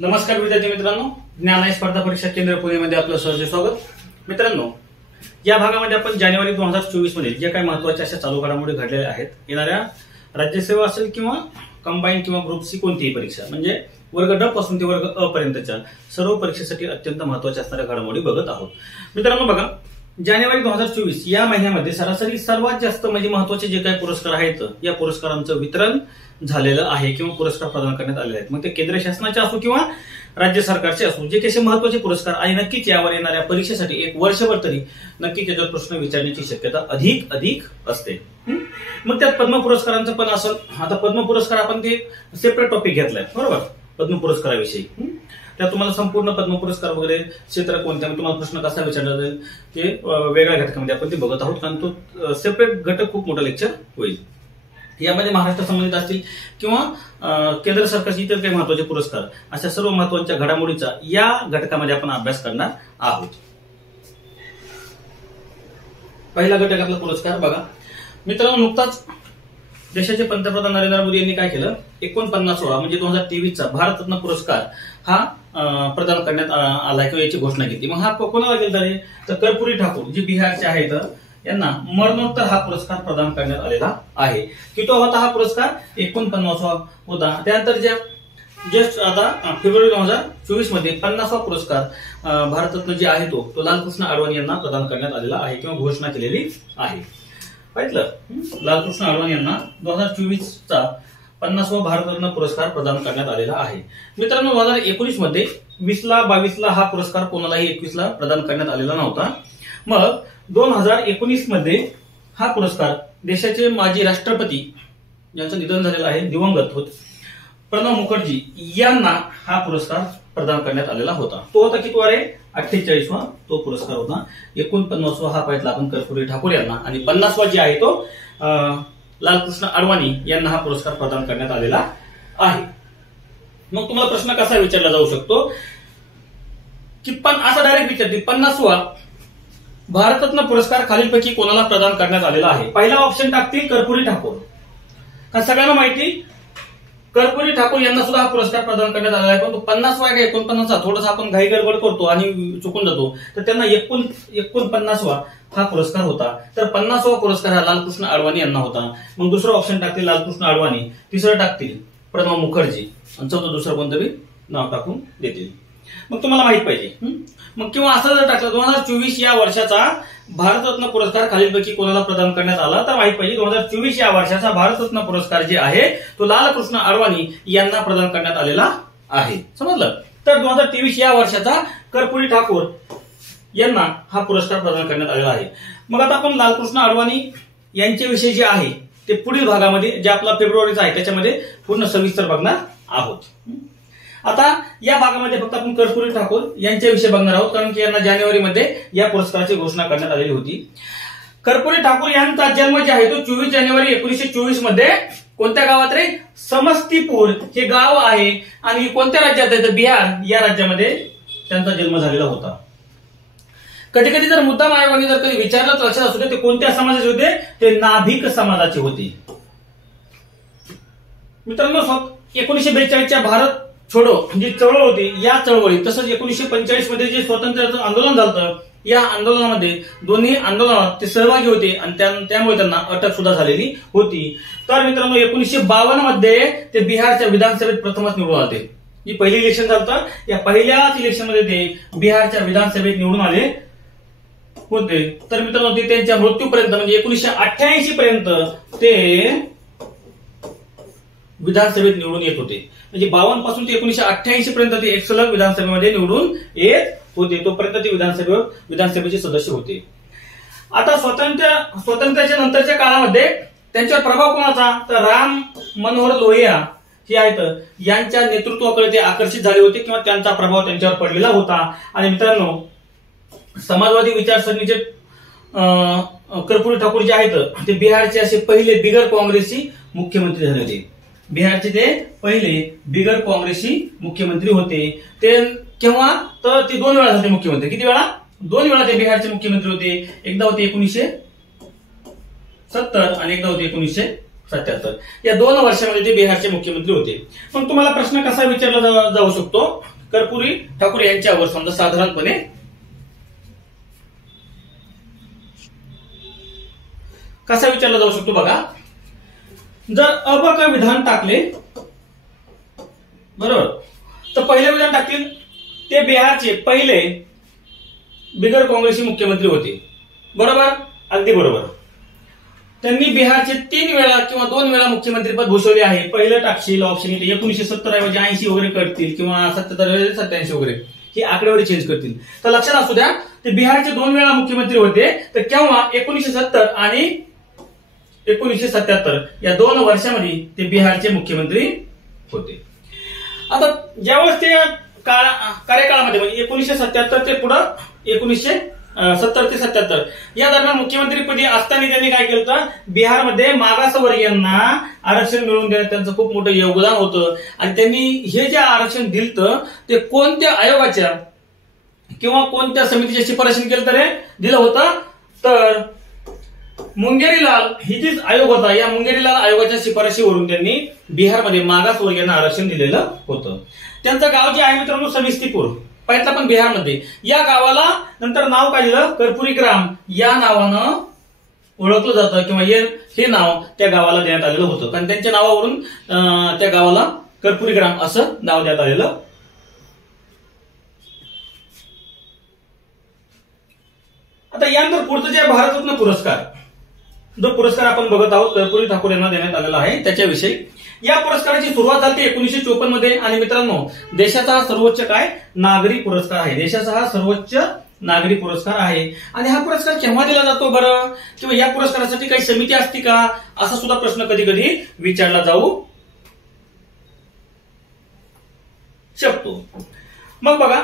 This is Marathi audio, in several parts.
नमस्कार विद्यार्थी मित्रांनो, ज्ञान स्पर्धा परीक्षा केंद्र पुणेमध्ये आपलं सहर्ष स्वागत. मित्रांनो, या भागामध्ये आपण जानेवारी 2024 मध्ये जे काही महत्त्वाच्या अशा चालू घडामोडी घडलेल्या आहेत, येणाऱ्या राज्यसेवा असेल किंवा कंबाईन किंवा ग्रुप सी कोणतीही परीक्षा म्हणजे वर्ग ड पासून ते वर्ग अ पर्यंतच्या सर्व परीक्षेसाठी अत्यंत महत्त्वाच्या असणाऱ्या घडामोडी बघत आहोत. मित्रांनो बघा, जानेवारी 2024 या महिन्यामध्ये सरासरी सर्वात जास्त म्हणजे महत्त्वाचे जे काही पुरस्कार आहेत या पुरस्कारांचं वितरण झालेलं आहे किंवा पुरस्कार प्रदान करण्यात आलेले आहेत. मग ते केंद्र शासनाचे असो किंवा राज्य सरकारचे असो, जे काही महत्त्वाचे पुरस्कार आणि नक्कीच यावर येणाऱ्या परीक्षेसाठी एक वर्षभर तरी नक्की त्याच्यावर प्रश्न विचारण्याची शक्यता अधिक असते. मग त्यात पद्म पुरस्कारांचं पण असं, आता पद्म पुरस्कार आपण ते सेपरेट टॉपिक घेतलाय बरोबर. पद्म पुरस्काराविषयी त्यात तुम्हाला संपूर्ण पद्म पुरस्कार वगैरे क्षेत्र कोणत्या, तुम्हाला प्रश्न कसा विचारला जाईल ते वेगळ्या घटकामध्ये आपण ते बघत आहोत, कारण तो सेपरेट घटक खूप मोठा लेक्चर होईल. यामध्ये महाराष्ट्र संबंधित असतील किंवा केंद्र सरकारचे इतर काही महत्त्वाचे पुरस्कार, अशा सर्व महत्त्वाच्या घडामोडीचा या घटकामध्ये आपण अभ्यास करणार आहोत. पहिला घटकातला पुरस्कार बघा मित्रांनो, नुकताच देशाचे पंतप्रधान नरेंद्र मोदी यांनी काय केलं, 49वा म्हणजे 2023चा भारतरत्न पुरस्कार हा प्रदान करण्यात आला किंवा याची घोषणा केली. मग हा कोणाला केला तर कर्पूरी ठाकूर जे बिहारचे आहेत यांना मरणोत्तर हा पुरस्कार प्रदान करण्यात आलेला आहे. किती होता हा पुरस्कार? 49वा होता. त्यानंतर जस्ट आता फेब्रुवारी 2024 मध्ये 50वा पुरस्कार भारतरत्न जे आहे तो लालकृष्ण अडवाणी यांना प्रदान करण्यात आलेला आहे किंवा घोषणा केलेली आहे. पाहिलं, लालकृष्ण अडवाणी यांना 2024चा 50वा भारतरत्न पुरस्कार प्रदान करण्यात आलेला आहे. मित्रांनो, 2019 मध्ये 20ला 22ला हा पुरस्कार कोणालाही 21ला प्रदान करण्यात आलेला नव्हता. मग 2019 मध्ये हा पुरस्कार देशाचे माजी राष्ट्रपती ज्यांचं निधन झालेलं आहे, दिवंगत होते प्रणव मुखर्जी यांना हा पुरस्कार प्रदान करण्यात आलेला होता. तो होता किती वारे 48वा तो पुरस्कार होता. 49वा हा पाहिला आपण कर्पूरी ठाकूर यांना, आणि 50वा जे आहे तो लालकृष्ण अडवाणी यांना हा पुरस्कार प्रदान करण्यात आलेला आहे. मग तुम्हाला प्रश्न कसा विचारला जाऊ शकतो की असा डायरेक्ट विचारते, 50वा भारतरत्न पुरस्कार खालीलपैकी कोणाला प्रदान करण्यात आलेला आहे? पहिला ऑप्शन टाकतील कर्पूरी ठाकूर, कारण सगळ्यांना माहिती कर्पूरी ठाकूर यांना सुद्धा हा पुरस्कार प्रदान करण्यात आलेला आहे. पण तो 50वा का 49वा थोडासा आपण घाई गडबड करतो आणि चुकून जातो, तर त्यांना 49वा हा पुरस्कार होता. तर 50वा पुरस्कार हा लालकृष्ण अडवाणी यांना होता. मग दुसरं ऑप्शन टाकतील लालकृष्ण अडवाणी, तिसरं टाकतील प्रणव मुखर्जी, आणि चौथं दुसरं कोणतरी नाव टाकून देतील. मग तुम्हाला माहित पाहिजे. मग किंवा असं जर टाकलं 2024 या वर्षाचा भारतरत्न पुरस्कार खालीलपैकी कोणाला प्रदान करण्यात आला, तर माहित पाहिजे 2024 या वर्षाचा भारतरत्न पुरस्कार जे आहे तो लालकृष्ण अडवाणी यांना प्रदान करण्यात आलेला आहे. समजलं? तर 2023 या वर्षाचा कर्पूरी ठाकूर यांना हा पुरस्कार प्रदान करण्यात आलेला आहे. मग आता आपण लालकृष्ण अडवाणी यांच्याविषयी जे आहे ते पुढील भागामध्ये, जे आपला फेब्रुवारीचा आहे त्याच्यामध्ये पूर्ण सविस्तर बघणार आहोत. आता या भागामध्ये फक्त आपण कर्पूरी ठाकूर यांच्याविषयी बघणार आहोत, कारण की यांना जानेवारीमध्ये या पुरस्काराची घोषणा करण्यात आलेली होती. कर्पूरी ठाकूर यांचा जन्म जे आहे तो 24 जानेवारी 1924 मध्ये कोणत्या गावात रे? समस्तीपूर हे गाव आहे. आणि कोणत्या राज्यात आहे? तर बिहार या राज्यामध्ये त्यांचा जन्म झालेला होता. कधी कधी जर मुद्दाम आयोगाने जर कधी विचारलं तर लक्षात असू दे ते कोणत्या समाजाचे होते? ते नाभिक समाजाचे होते. मित्रांनो, 1942च्या भारत छोडो जी चळवळ होती, या चळवळीत तसंच 1945 मध्ये जे स्वातंत्र्याचं आंदोलन झालं, या आंदोलनामध्ये दोन्ही आंदोलनात ते सहभागी होते आणि त्यामुळे त्यांना अटक सुद्धा झालेली होती. तर मित्रांनो, 1952 मध्ये ते बिहारच्या विधानसभेत प्रथमच निवडून आले. जी पहिली इलेक्शन झालं, या पहिल्याच इलेक्शन मध्ये ते बिहारच्या विधानसभेत निवडून आले होते. तर मित्रांनो, ते त्यांच्या मृत्यूपर्यंत म्हणजे 1988 पर्यंत ते विधानसभेत निवडून येत होते. म्हणजे 52 पासून ते 1988 पर्यंत ते एक सलग विधानसभेमध्ये निवडून येत होते. तोपर्यंत ते विधानसभेचे सदस्य होते. आता स्वातंत्र्याच्या नंतरच्या काळामध्ये त्यांच्यावर प्रभाव कोणाचा? तर राम मनोहर लोहिया हे आहेत, यांच्या नेतृत्वाकडे ते आकर्षित झाले होते किंवा त्यांचा प्रभाव त्यांच्यावर पडलेला होता. आणि मित्रांनो, समाजवादी विचारसरणीचे कर्पूरी ठाकूर जे आहेत ते बिहारचे असे पहिले बिगर काँग्रेसी मुख्यमंत्री झाले होते. बिहारचे ते पहिले बिगर काँग्रेसी मुख्यमंत्री होते. ते केव्हा? तर ते 2 वेळा झाले मुख्यमंत्री. किती वेळा? 2 वेळा ते बिहारचे मुख्यमंत्री होते. एकदा होते 1970 आणि एकदा होते 19 1977 या 2 वर्षामध्ये ते बिहारचे मुख्यमंत्री होते. मग तुम्हाला प्रश्न कसा विचारला जाऊ शकतो कर्पूरी ठाकूर यांच्यावर, समजा साधारणपणे कसा विचारला जाऊ शकतो बघा. जर अ विधान टाकले बरोबर, तर पहिले विधान टाकतील ते बिहारचे पहिले बिगर काँग्रेसी मुख्यमंत्री होते. बरोबर, अगदी बरोबर. त्यांनी बिहारचे 3 वेळा किंवा 2 वेळा मुख्यमंत्रीपद भूषवले आहे. पहिलं टाकशील ऑप्शन 1970 ऐवजी 80 वगैरे करतील किंवा 77 87 वगैरे ही आकडेवारी चेंज करतील. तर लक्षात असू द्या ते बिहारचे 2 वेळा मुख्यमंत्री होते. तर केव्हा 1970 आणि 1977 या 2 वर्षामध्ये ते बिहारचे मुख्यमंत्री होते. आता ज्यावेळेस ते कार्यकाळामध्ये म्हणजे 1977 ते पुढं 1970 ते 77 या दरम्यान मुख्यमंत्रीपदी असताना त्यांनी काय केलं तर बिहारमध्ये मागासवर्गीयांना आरक्षण मिळवून देण्यात त्यांचं खूप मोठं योगदान होतं. आणि त्यांनी हे जे आरक्षण दिलं ते कोणत्या आयोगाच्या किंवा कोणत्या समितीच्या शिफारशीने केलं तर दिलं होतं, तर मुंगेरीलाल ही जी आयोग होता या मुंगेरीलाल आयोगाच्या शिफारशीवरून त्यांनी बिहारमध्ये मागासवर्गीयांना आरक्षण दिलेलं होतं. त्यांचं गाव जे आहे मित्रांनो समिस्तीपूर, पहिला पण बिहारमध्ये. या गावाला नंतर नाव काय दिलं कर्पूरी ग्राम या नावानं ओळखलं जातं किंवा हे नाव त्या गावाला देण्यात आलेलं होतं, कारण त्यांच्या नावावरून त्या गावाला कर्पूरी ग्राम असं नाव देण्यात आलेलं. आता यानंतर पुढचं जे भारतरत्न पुरस्कार, जो पुरस्कार आपण बघत आहोत कर्पूरी ठाकूर यांना देण्यात आलेला आहे त्याच्याविषयी. या पुरस्काराची सुरुवात झाली 1954 मध्ये. आणि मित्रांनो देशाचा हा सर्वोच्च काय नागरी पुरस्कार आहे, देशाचा हा सर्वोच्च नागरी पुरस्कार आहे. आणि हा पुरस्कार केव्हा दिला जातो बरं, किंवा या पुरस्कारासाठी काही समिती असते का, असा सुद्धा प्रश्न कधी कधी विचारला जाऊ शकतो. मग बघा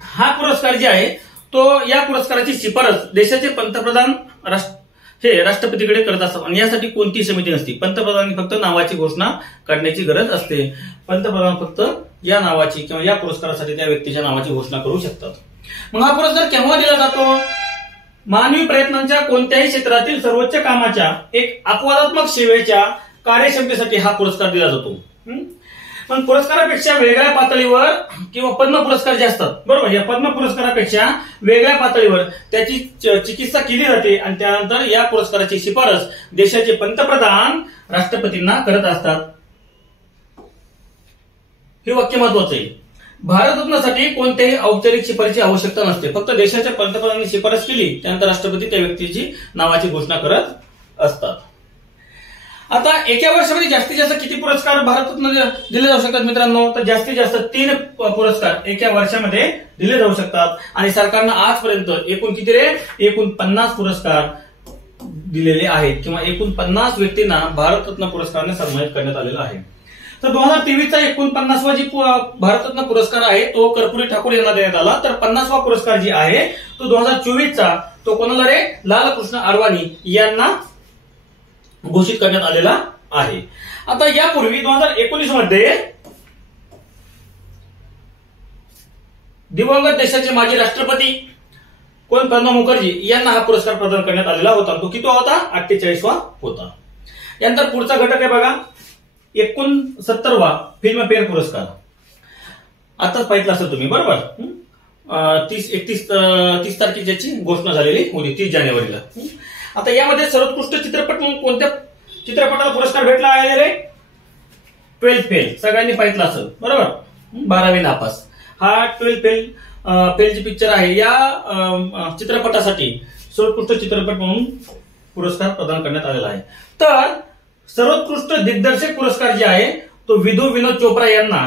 हा पुरस्कार जे आहे तो या पुरस्काराची शिफारस देशाचे पंतप्रधान राष्ट्रपतीकडे करत असतात. आणि यासाठी कोणती समिती नसते. पंतप्रधानांनी फक्त नावाची घोषणा करण्याची गरज असते. पंतप्रधान फक्त या नावाची किंवा या पुरस्कारासाठी त्या व्यक्तीच्या नावाची घोषणा करू शकतात. मग हा पुरस्कार केव्हा दिला जातो, मानवी प्रयत्नांच्या कोणत्याही क्षेत्रातील सर्वोच्च कामाच्या एक अपवादात्मक सेवेच्या कार्यक्षमतेसाठी हा पुरस्कार दिला जातो. पण पुरस्कारापेक्षा वेगळ्या पातळीवर किंवा पद्म पुरस्कार जे असतात बरोबर, या पद्म पुरस्कारापेक्षा वेगळ्या पातळीवर त्याची चिकित्सा केली जाते. आणि त्यानंतर या पुरस्काराची शिफारस देशाचे पंतप्रधान राष्ट्रपतींना करत असतात. हे वाक्य महत्वाचं आहे. भारतरत्नासाठी कोणत्याही औपचारिक शिफारसीची आवश्यकता नसते. फक्त देशाच्या पंतप्रधानांनी शिफारस केली त्यानंतर राष्ट्रपती त्या व्यक्तीची नावाची घोषणा करत असतात. आता एका वर्षामध्ये जास्तीत जास्त किती पुरस्कार भारतरत्न दिले जाऊ शकतात मित्रांनो, तर जास्तीत जास्त 3 पुरस्कार एका वर्षामध्ये दिले जाऊ शकतात. आणि सरकारनं आजपर्यंत एकूण किती एकूण 50 पुरस्कार दिलेले आहेत किंवा एकूण 50 व्यक्तींना भारतरत्न पुरस्काराने सन्मानित करण्यात आलेला आहे. तर 2023चा 49वा जी भारतरत्न पुरस्कार आहे तो कर्पूरी ठाकूर यांना देण्यात आला. तर 50वा पुरस्कार जी आहे तो 2024चा तो कोणाला लालकृष्ण अडवाणी यांना घोषित करण्यात आलेला आहे. आता यापूर्वी 2019 मध्ये दिवंगत देशाचे माजी राष्ट्रपती कोण प्रणव मुखर्जी यांना हा पुरस्कार प्रदान करण्यात आलेला होता. तो किती होता 48वा होता. यानंतर पुढचा घटक आहे बघा 69वा फिल्मफेअर पुरस्कार. आताच पाहिलं असेल तुम्ही बरोबर, 30 तारखेची घोषणा झालेली होती 30 जानेवारीला. आता यामध्ये सर्वोत्कृष्ट चित्रपट म्हणून कोणत्या चित्रपटाला पुरस्कार भेटला आहे 12th फेल. सगळ्यांनी पाहिलं असेल बरोबर, 12वी नापास. हा 12th फेल जी पिक्चर आहे या चित्रपटासाठी सर्वोत्कृष्ट चित्रपट म्हणून पुरस्कार प्रदान करण्यात आलेला आहे. तर सर्वोत्कृष्ट दिग्दर्शक पुरस्कार जे आहे तो विधू विनोद चोप्रा यांना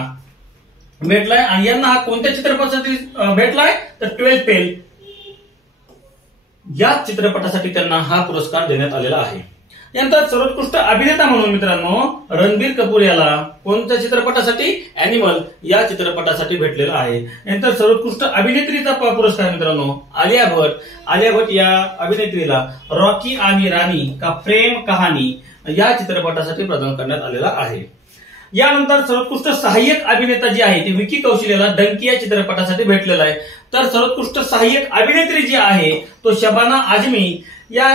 भेटलाय. आणि यांना हा कोणत्या चित्रपटासाठी भेटलाय तर 12th फेल या चित्रपटासाठी त्यांना हा पुरस्कार देण्यात आलेला आहे. यानंतर सर्वोत्कृष्ट अभिनेता म्हणून मित्रांनो रणबीर कपूर याला कोणत्या चित्रपटासाठी अॅनिमल या चित्रपटासाठी भेटलेला आहे. यानंतर सर्वोत्कृष्ट अभिनेत्रीचा पुरस्कार मित्रांनो आलिया भट्ट या अभिनेत्रीला रॉकी आणि राणी का प्रेम कहाणी या चित्रपटासाठी प्रदान करण्यात आलेला आहे. यानंतर सर्वोत्कृष्ट सहाय्यक अभिनेता जी आहे ती विकी कौशल याला डंकी या चित्रपटासाठी भेटलेला आहे. तर सर्वोत्कृष्ट सहाय्यक अभिनेत्री जी आहे तो शबाना आझमी या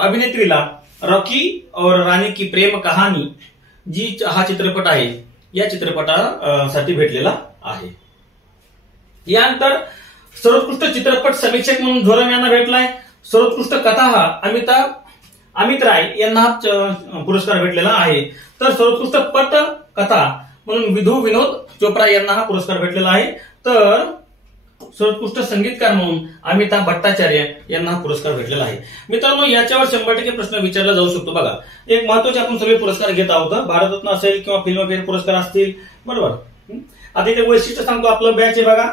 अभिनेत्रीला रॉकी और राणी की प्रेम कहाणी जी हा चित्रपट आहे या चित्रपटासाठी भेटलेला आहे. यानंतर सर्वोत्कृष्ट चित्रपट समीक्षक म्हणून झोरम यांना भेटलाय. सर्वोत्कृष्ट कथा हा अमित राय यांना हा पुरस्कार भेटलेला आहे. तर सर्वोत्कृष्ट पट कथा म्हणून विधू विनोद चोप्रा यांना हा पुरस्कार भेटलेला आहे. तर सर्वोत्कृष्ट संगीतकार म्हणून अमिताभ भट्टाचार्य यांना हा पुरस्कार भेटलेला आहे. मित्रांनो, याच्यावर 100% प्रश्न विचारला जाऊ शकतो. बघा, एक महत्वाचे आपण सगळे पुरस्कार घेत आहोत. भारतरत्न असेल किंवा फिल्मफेअर पुरस्कार असतील, बरोबर. आता इथे वैशिष्ट्य सांगतो. आपलं बॅच आहे बघा,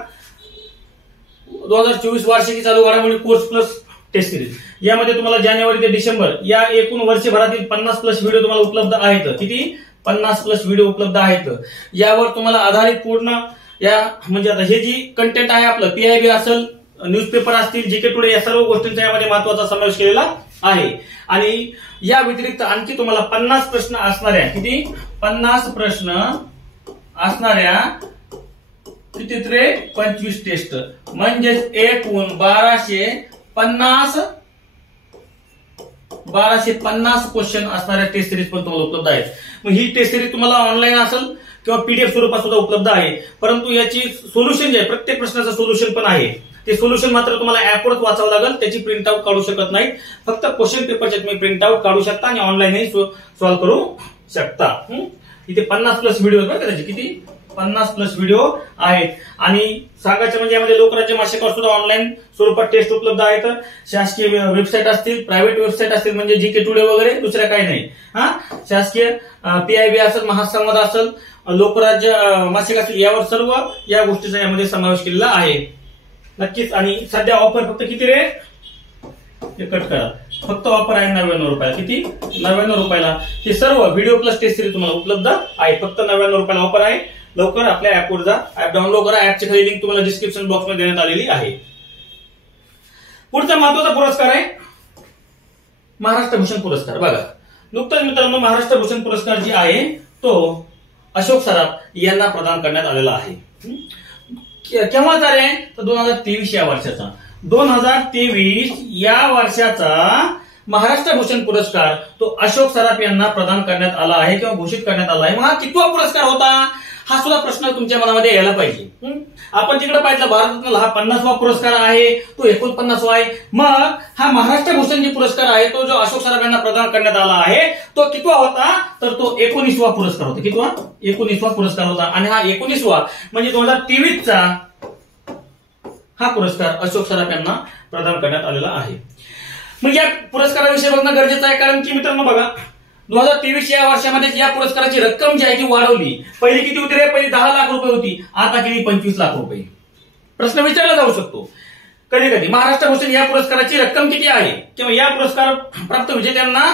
2024 वार्षिकी चालू घडामोडी कोर्स प्लस टेस्ट सिरीज. यामध्ये तुम्हाला जानेवारी ते डिसेंबर या एकूण वर्षभरातील 50+ व्हिडिओ तुम्हाला उपलब्ध आहेत. किती? 50+ व्हिडिओ उपलब्ध आहेत. यावर तुम्हाला आधारित पूर्ण या म्हणजे आता हे जी कंटेंट आहे आपलं PIB असेल, न्यूजपेपर असतील, जीके टुडे, या सर्व गोष्टींचा यामध्ये महत्वाचा समावेश केलेला आहे. आणि या व्यतिरिक्त आणखी तुम्हाला 50 प्रश्न असणाऱ्या, किती? 50 प्रश्न असणाऱ्या किती तरी 25 टेस्ट, म्हणजेच एकूण 1250 क्वेश्चन असणाऱ्या टेस्ट सिरीज पण तुम्हाला उपलब्ध आहेत. मग ही टेस्ट सिरीज तुम्हाला ऑनलाईन असेल किंवा PDF स्वरूपात सुद्धा उपलब्ध आहे. परंतु याची सोल्युशन जे आहे, प्रत्येक प्रश्नाचं सोल्युशन पण आहे. ते सोल्युशन मात्र तुम्हाला ऍपवरच वाचावं लागेल. त्याची प्रिंट आउट काढू शकत नाही. फक्त क्वेश्चन पेपरचे तुम्ही प्रिंट आउट काढू शकता आणि ऑनलाईनही सॉल्व्ह करू शकता. इथे 50+ व्हिडिओ बघा, त्याचे किती? 50+ व्हिडिओ आहेत. आणि सांगायचं म्हणजे यामध्ये लोकराज्य मासिकावर सुद्धा ऑनलाईन स्वरूपात टेस्ट उपलब्ध आहेत. शासकीय वेबसाईट असतील, प्रायव्हेट वेबसाईट असतील, म्हणजे जीके टुडे वगैरे, दुसऱ्या काही नाही. शासकीय PIB असेल, महासंवाद असेल, लोकराज्य मासिक असेल, यावर सर्व या गोष्टीचा यामध्ये समावेश केलेला आहे. नक्कीच. आणि सध्या ऑफर फक्त किती रे? हे कट करा. फक्त ऑफर आहे 99 रुपयाला. किती? 99 रुपयाला हे सर्व व्हिडिओ प्लस टेस्ट सिरीज तुम्हाला उपलब्ध आहे. फक्त 99 रुपयाला ऑफर आहे. लवकर आपल्या ऍपवर जा, ऍप डाउनलोड करा. ऍपची खाली लिंक तुम्हाला डिस्क्रिप्शन बॉक्समध्ये देण्यात आलेली आहे. पुढचा महत्वाचा पुरस्कार आहे महाराष्ट्र भूषण पुरस्कार. बघा, नुकताच मित्रांनो महाराष्ट्र भूषण पुरस्कार जी आहे तो अशोक सराफ यांना प्रदान करण्यात आलेला आहे. केव्हाचा रे? तर 2023 या वर्षाचा. 2023 या वर्षाचा महाराष्ट्र भूषण पुरस्कार तो अशोक सराफ यांना प्रदान करण्यात आला आहे किंवा घोषित करण्यात आला आहे. मग हा कितवा पुरस्कार होता? हा सुद्धा प्रश्न तुमच्या मनामध्ये यायला पाहिजे. आपण तिकडे पाहिजे भारतरत्न हा 50वा पुरस्कार आहे, तो 49वा आहे. मग हा महाराष्ट्र भूषण जे पुरस्कार आहे तो जो अशोक सराफ यांना प्रदान करण्यात आला आहे तो कितवा होता? तर तो 19वा पुरस्कार होता. कितवा? 19वा पुरस्कार होता. आणि हा 19वा म्हणजे 2023चा हा पुरस्कार अशोक सराफ यांना प्रदान करण्यात आलेला आहे. मग या पुरस्काराविषयी बघणं गरजेचं आहे, कारण की मित्रांनो बघा, 2023 या वर्षामध्ये या पुरस्काराची रक्कम जी आहे ती वाढवली. पहिली किती होती रे? पहिली 10 लाख रुपये होती, आता किती? 25 लाख रुपये. प्रश्न विचारला जाऊ शकतो कधी कधी, महाराष्ट्र भूषण या पुरस्काराची रक्कम किती आहे किंवा या पुरस्कार प्राप्त विजेत्यांना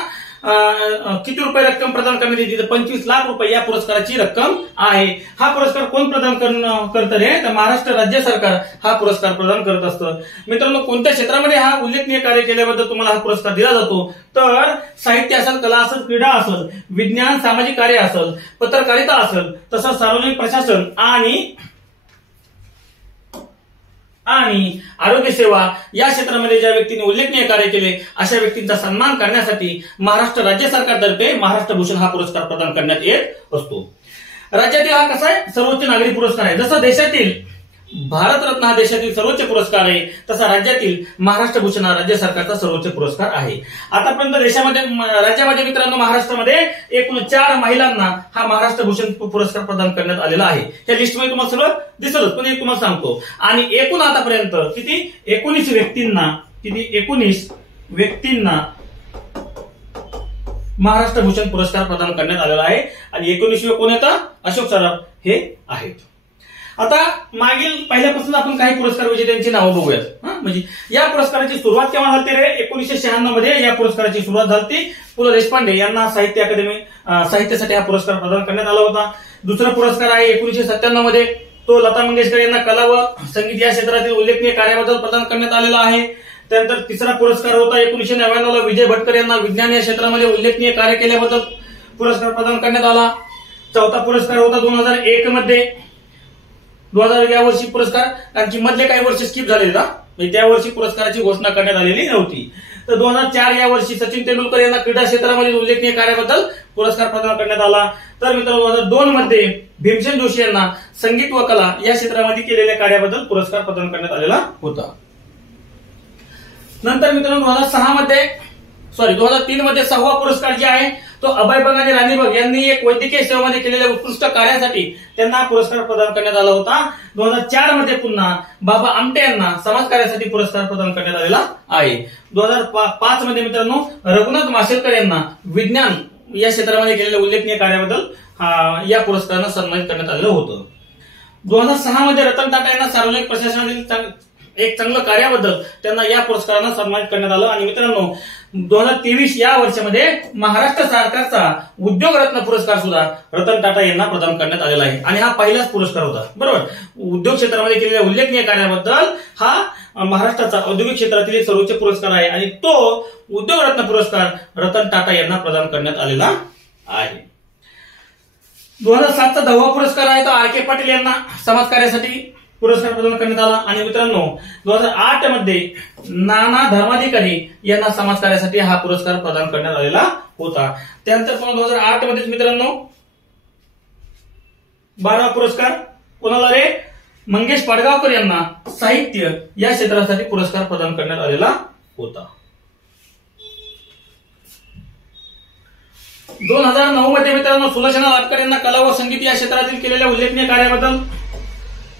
किती रुपये रक्कम प्रदान करण्यात येते? तर 25 लाख रुपये या पुरस्काराची रक्कम आहे. हा पुरस्कार कोण प्रदान करतं रे? तर महाराष्ट्र राज्य सरकार हा पुरस्कार प्रदान करत असतं. मित्रांनो, कोणत्या क्षेत्रामध्ये हा उल्लेखनीय कार्य केल्याबद्दल तुम्हाला हा पुरस्कार दिला जातो? तर साहित्य असेल, कला असेल, क्रीडा असेल, विज्ञान सामाजिक कार्य असेल, पत्रकारिता असेल, तसंच सार्वजनिक प्रशासन आणि आरोग्य सेवा या क्षेत्रामध्ये ज्या व्यक्तींनी उल्लेखनीय कार्य केले अशा व्यक्तींचा सन्मान करण्यासाठी महाराष्ट्र राज्य सरकारतर्फे महाराष्ट्र भूषण हा पुरस्कार प्रदान करण्यात येत असतो. राज्यातील हा कसा आहे? सर्वोच्च नागरी पुरस्कार आहे. जसं देशातील भारतरत्न हा देशातील सर्वोच्च पुरस्कार आहे, तसा राज्यातील महाराष्ट्र भूषण हा राज्य सरकारचा सर्वोच्च पुरस्कार आहे. आतापर्यंत देशामध्ये, राज्यामध्ये मित्रांनो महाराष्ट्रामध्ये एकूण 4 महिलांना हा महाराष्ट्र भूषण पुरस्कार प्रदान करण्यात आलेला आहे. या लिस्टमध्ये तुम्हाला सगळं दिसलंच, पण एक तुम्हाला सांगतो. आणि एकूण आतापर्यंत किती? 19 व्यक्तींना महाराष्ट्र भूषण पुरस्कार प्रदान करण्यात आलेला आहे. आणि 19वे कोण येतं? अशोक सराफ हे आहेत. आता मागील पहिल्यापासून आपण काही पुरस्कार विजेत्यांची नावं बघूयात. म्हणजे या पुरस्काराची सुरुवात केव्हा झाली रे? 1996 मध्ये या पुरस्काराची सुरुवात झाली. पु ल देशपांडे यांना साहित्य अकादमी साहित्यासाठी हा पुरस्कार प्रदान करण्यात आला होता. दुसरा पुरस्कार आहे 1997 मध्ये, तो लता मंगेशकर यांना कला व संगीत या क्षेत्रातील उल्लेखनीय कार्याबद्दल प्रदान करण्यात आलेला आहे. त्यानंतर तिसरा पुरस्कार होता 1999 ला विजय भटकर यांना विज्ञान या क्षेत्रामध्ये उल्लेखनीय कार्य केल्याबद्दल पुरस्कार प्रदान करण्यात आला. चौथा पुरस्कार होता 2001 मध्ये. 2000 या वर्षी पुरस्कार, कारण की मधले काही वर्ष स्किप झालेले ना, त्या वर्षी पुरस्काराची घोषणा करण्यात आलेली नव्हती. तर 2004 या वर्षी सचिन तेंडुलकर यांना क्रीडा क्षेत्रामध्ये उल्लेखनीय कार्याबद्दल पुरस्कार प्रदान करण्यात आला. तर मित्रांनो 2002 मध्ये भीमसेन जोशी यांना संगीत व कला या क्षेत्रामध्ये केलेल्या कार्याबद्दल पुरस्कार प्रदान करण्यात आलेला होता. नंतर मित्रांनो 2003 मध्ये 6वा पुरस्कार जे आहे तो अभय बंग आणि राणी बंग यांनी एक वैद्यकीय सेवेमध्ये केलेल्या उत्कृष्ट कार्यासाठी त्यांना पुरस्कार प्रदान करण्यात आला होता. 2004 मध्ये पुन्हा बाबा आमटे यांना समाज कार्यासाठी पुरस्कार प्रदान करण्यात आलेला आहे. 2005 मध्ये मित्रांनो रघुनाथ माशेलकर यांना विज्ञान या क्षेत्रामध्ये केलेल्या उल्लेखनीय कार्याबद्दल या पुरस्कारानं सन्मानित करण्यात आलेलं होतं. 2006 मध्ये रतन टाटा यांना सार्वजनिक प्रशासनातील एक चांगलं कार्याबद्दल त्यांना या पुरस्कारानं सन्मानित करण्यात आलं. आणि मित्रांनो 2023 या वर्षामध्ये महाराष्ट्र सरकारचा उद्योग रत्न पुरस्कार सुद्धा रतन टाटा यांना प्रदान करण्यात आलेला आहे. आणि हा पहिलाच पुरस्कार होता, बरोबर. उद्योग क्षेत्रामध्ये केलेल्या उल्लेखनीय कार्याबद्दल हा महाराष्ट्राचा औद्योगिक क्षेत्रातील एक सर्वोच्च पुरस्कार आहे आणि तो उद्योग रत्न पुरस्कार रतन टाटा यांना प्रदान करण्यात आलेला आहे. 2007चा 10वा पुरस्कार आहे तो आर.के. पाटील यांना समाज कार्यासाठी पुरस्कार प्रदान करण्यात आला. आणि मित्रांनो 2008 मध्ये नाना धर्माधिकारी यांना समाज कार्यासाठी हा पुरस्कार प्रदान करण्यात आलेला होता. त्यानंतर 2008 मध्ये मित्रांनो 12वा पुरस्कार कोणाला रे? मंगेश पाडगावकर यांना साहित्य या क्षेत्रासाठी पुरस्कार प्रदान करण्यात आलेला होता. 2009 मध्ये मित्रांनो सुलोचना लाटकर यांना कला व संगीत या क्षेत्रातील केलेल्या उल्लेखनीय कार्याबद्दल.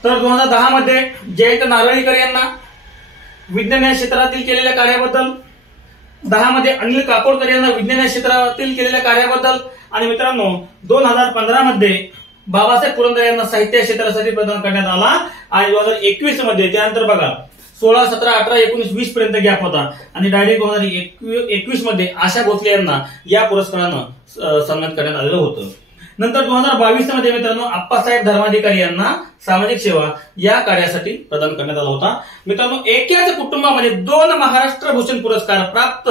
तर 2010 मध्ये जयंत नारळीकर यांना विज्ञान या क्षेत्रातील केलेल्या कार्याबद्दल. 10 मध्ये अनिल काकोडकर यांना विज्ञान या क्षेत्रातील केलेल्या कार्याबद्दल. आणि मित्रांनो 2015 मध्ये बाबासाहेब पुरंदरे यांना साहित्य क्षेत्रासाठी प्रदान करण्यात आला. आणि 2021 मध्ये त्यानंतर बघा 16, 17, 18, 19, 20 पर्यंत गॅप होता आणि डायरेक्ट 2021 मध्ये आशा भोसले यांना या पुरस्कारानं सन्मानित करण्यात आलेलं होतं. नंतर 2022 मध्ये मित्रांनो आप्पासाहेब धर्माधिकारी यांना सामाजिक सेवा या कार्यासाठी प्रदान करण्यात आला होता. मित्रांनो एकाच कुटुंबामध्ये 2 महाराष्ट्र भूषण पुरस्कार प्राप्त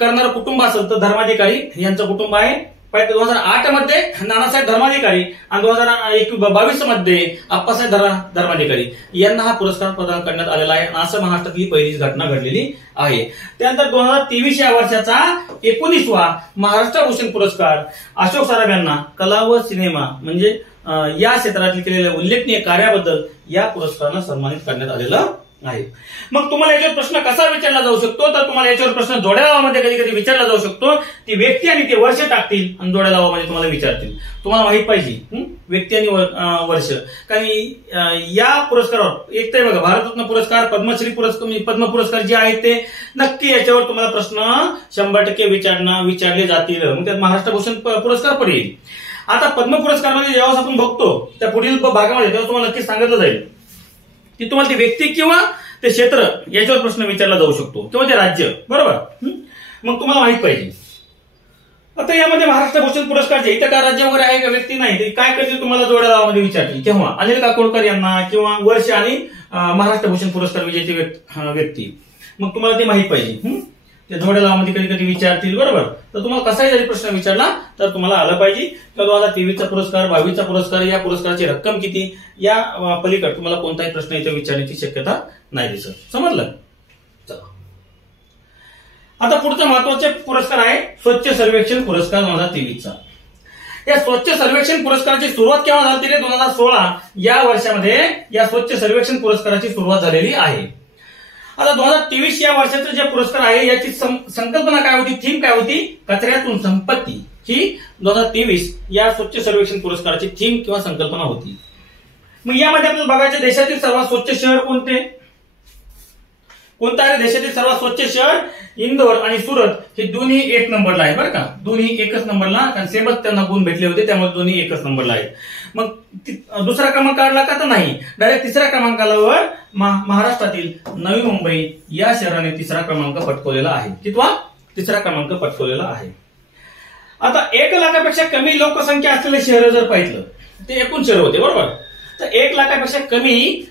करणारं कुटुंब असेल तर धर्माधिकारी यांचं कुटुंब आहे. 2008 मध्ये नानासाहेब धर्माधिकारी आणि 2022 मध्ये आप्पासाहेब धर्माधिकारी यांना हा पुरस्कार प्रदान करण्यात आलेला आहे. असं महाराष्ट्रातली पहिलीच घटना घडलेली आहे. त्यानंतर 2023 या वर्षाचा 19वा महाराष्ट्र भूषण पुरस्कार अशोक सराफ यांना कला व सिनेमा म्हणजे या क्षेत्रातील केलेल्या उल्लेखनीय कार्याबद्दल या पुरस्कारानं सन्मानित करण्यात आलेलं आहे. मग तुम्हाला याच्यावर प्रश्न कसा विचारला जाऊ शकतो? तर तुम्हाला याच्यावर प्रश्न जोड्या लावामध्ये कधी कधी विचारला जाऊ शकतो. ती व्यक्ती आणि ते वर्ष टाकतील आणि जोड्या लावामध्ये तुम्हाला विचारतील. तुम्हाला माहित पाहिजे व्यक्ती आणि वर्ष. कारण या पुरस्कारावर एक तर बघा भारतरत्न पुरस्कार, पद्मश्री पुरस्कार, पद्म पुरस्कार जे आहेत ते नक्की याच्यावर तुम्हाला प्रश्न 100% विचारले जातील. मग त्यात महाराष्ट्र भूषण पुरस्कार पण येईल. आता पद्म पुरस्कार म्हणजे जेव्हा आपण बघतो त्या पुढील भागामध्ये तेव्हा तुम्हाला नक्की सांगितलं जाईल की तुम्हाला ती व्यक्ती किंवा ते क्षेत्र याच्यावर प्रश्न विचारला जाऊ शकतो किंवा ते राज्य, बरोबर. मग तुम्हाला माहित पाहिजे. आता यामध्ये महाराष्ट्र भूषण पुरस्कार जे इथं काय राज्य वगैरे आहे का व्यक्ती नाही, ते काय करतील तुम्हाला जोड्या लावामध्ये विचारतील. केव्हा? अनिल काकोडकर यांना किंवा वर्ष आणि महाराष्ट्र भूषण पुरस्कार विजेते व्यक्ती. मग तुम्हाला ते माहित पाहिजे. ते जोड्या लावामध्ये कधी कधी विचारतील, बरोबर. तर तुम्हाला कसाही जरी प्रश्न विचारला तर तुम्हाला आलं पाहिजे. तर 2023चा पुरस्कार, 22चा पुरस्कार, या पुरस्काराची रक्कम किती, या पलीकडे तुम्हाला कोणताही प्रश्न इथे विचारण्याची शक्यता नाही दिसत. समजलं? चला आता पुढचा महत्वाचा पुरस्कार आहे स्वच्छ सर्वेक्षण पुरस्कार 2023चा. या स्वच्छ सर्वेक्षण पुरस्काराची सुरुवात केव्हा झाली? 2016 या वर्षामध्ये या स्वच्छ सर्वेक्षण पुरस्काराची सुरुवात झालेली आहे. आता 2023 या वर्षाचा जे पुरस्कार आहे याची संकल्पना काय होती, थीम काय होती? कचऱ्यातून संपत्ती. ही 2023 या स्वच्छ सर्वेक्षण पुरस्काराची थीम किंवा संकल्पना होती. मग यामध्ये आपल्याला बघायचं देशातील सर्वात स्वच्छ शहर कोणते? कोणतं आहे देशातील सर्वात स्वच्छ शहर? इंदोर आणि सुरत हे दोन्ही 1 नंबरला आहे, बरं का. दोन्ही 1च नंबरला, कारण सेमच त्यांना गुण भेटले होते त्यामुळे दोन्ही 1च नंबरला आहेत. मग दुसरा क्रमांक काढला का? तर नाही, डायरेक्ट तिसऱ्या क्रमांकावर महाराष्ट्रातील नवी मुंबई या शहराने 3रा क्रमांक पटकवलेला आहे. कितवा? 3रा क्रमांक पटकवलेला आहे. आता 1 लाखापेक्षा कमी लोकसंख्या असलेले शहर जर पाहिलं ते एकूण शहर होते, बरोबर. तर 1 लाखापेक्षा कमी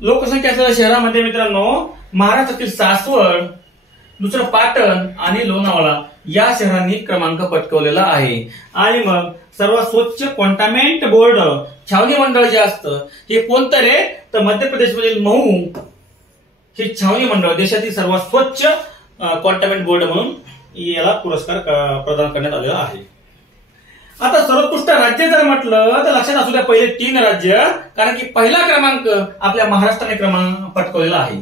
लोकसंख्या असलेल्या शहरामध्ये मित्रांनो महाराष्ट्रातील सासवड, दुसरं पाटण आणि लोणावळा या शहरांनी क्रमांक पटकवलेला आहे. आणि मग सर्वात स्वच्छ कॉन्टामेंट बोर्ड छावणी मंडळ जे असतं हे कोणतं रे? तर मध्य प्रदेशमधील महू हे छावणी मंडळ देशातील सर्वात स्वच्छ कॉन्टॉन्मेंट बोर्ड म्हणून याला पुरस्कार प्रदान करण्यात आलेला आहे. आता सर्वोत्कृष्ट राज्य जर म्हटलं तर लक्षात असू द्या पहिले 3 राज्य, कारण की पहिला क्रमांक आपल्या महाराष्ट्राने क्रमांक पटकावलेला आहे.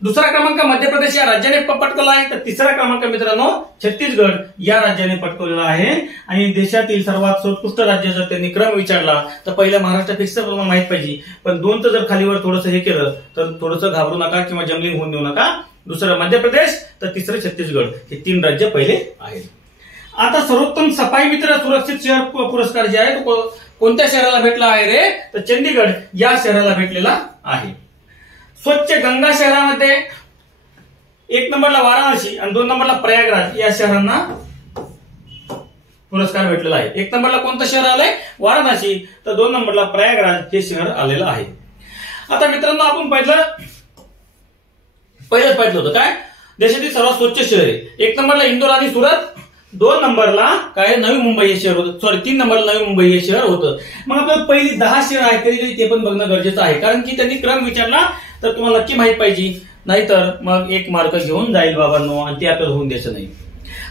दुसरा क्रमांक मध्य प्रदेश या राज्याने पटकावला आहे. तर तिसरा क्रमांक मित्रांनो छत्तीसगड या राज्याने पटकावलेला आहे. आणि देशातील सर्वात सर्वोत्कृष्ट राज्य जर त्यांनी क्रम विचारला तर पहिलं महाराष्ट्र फिक्स तुम्हाला माहित पाहिजे, पण 2चं जर खालीवर थोडंसं हे केलं तर थोडंसं घाबरू नका किंवा जमलिंग होऊन देऊ नका. दुसरं मध्य प्रदेश तर तिसरं छत्तीसगड, हे 3 राज्य पहिले आहेत. आता सर्वोत्तम सफाई मित्र सुरक्षित शहर पुरस्कार जे आहे तो कोणत्या शहराला भेटला आहे रे, तर चंदीगड या शहराला भेटलेला आहे. स्वच्छ गंगा शहरामध्ये 1 नंबरला वाराणसी आणि 2 नंबरला प्रयागराज या शहरांना पुरस्कार भेटलेला आहे. 1 नंबरला कोणतं शहर आलंय, वाराणसी, तर 2 नंबरला प्रयागराज हे शहर आलेलं आहे. आता मित्रांनो आपण पहिलंच पाहिलं होतं काय, देशातील सर्वात स्वच्छ शहर आहे. 1 नंबरला इंदोर आणि सुरत, 2 नंबरला काय नवी मुंबई हे शहर होतं, सॉरी 3 नंबरला नवी मुंबई हे शहर होतं. मग आपल्याला पहिली 10 शहर आहेत तरी ते पण बघणं गरजेचं आहे, कारण की त्यांनी क्रम विचारला तर तुम्हाला नक्की माहित पाहिजे, नाहीतर मग 1 मार्क घेऊन जाईल बाबांनो आणि ते आपल्याला होऊन द्यायचं नाही.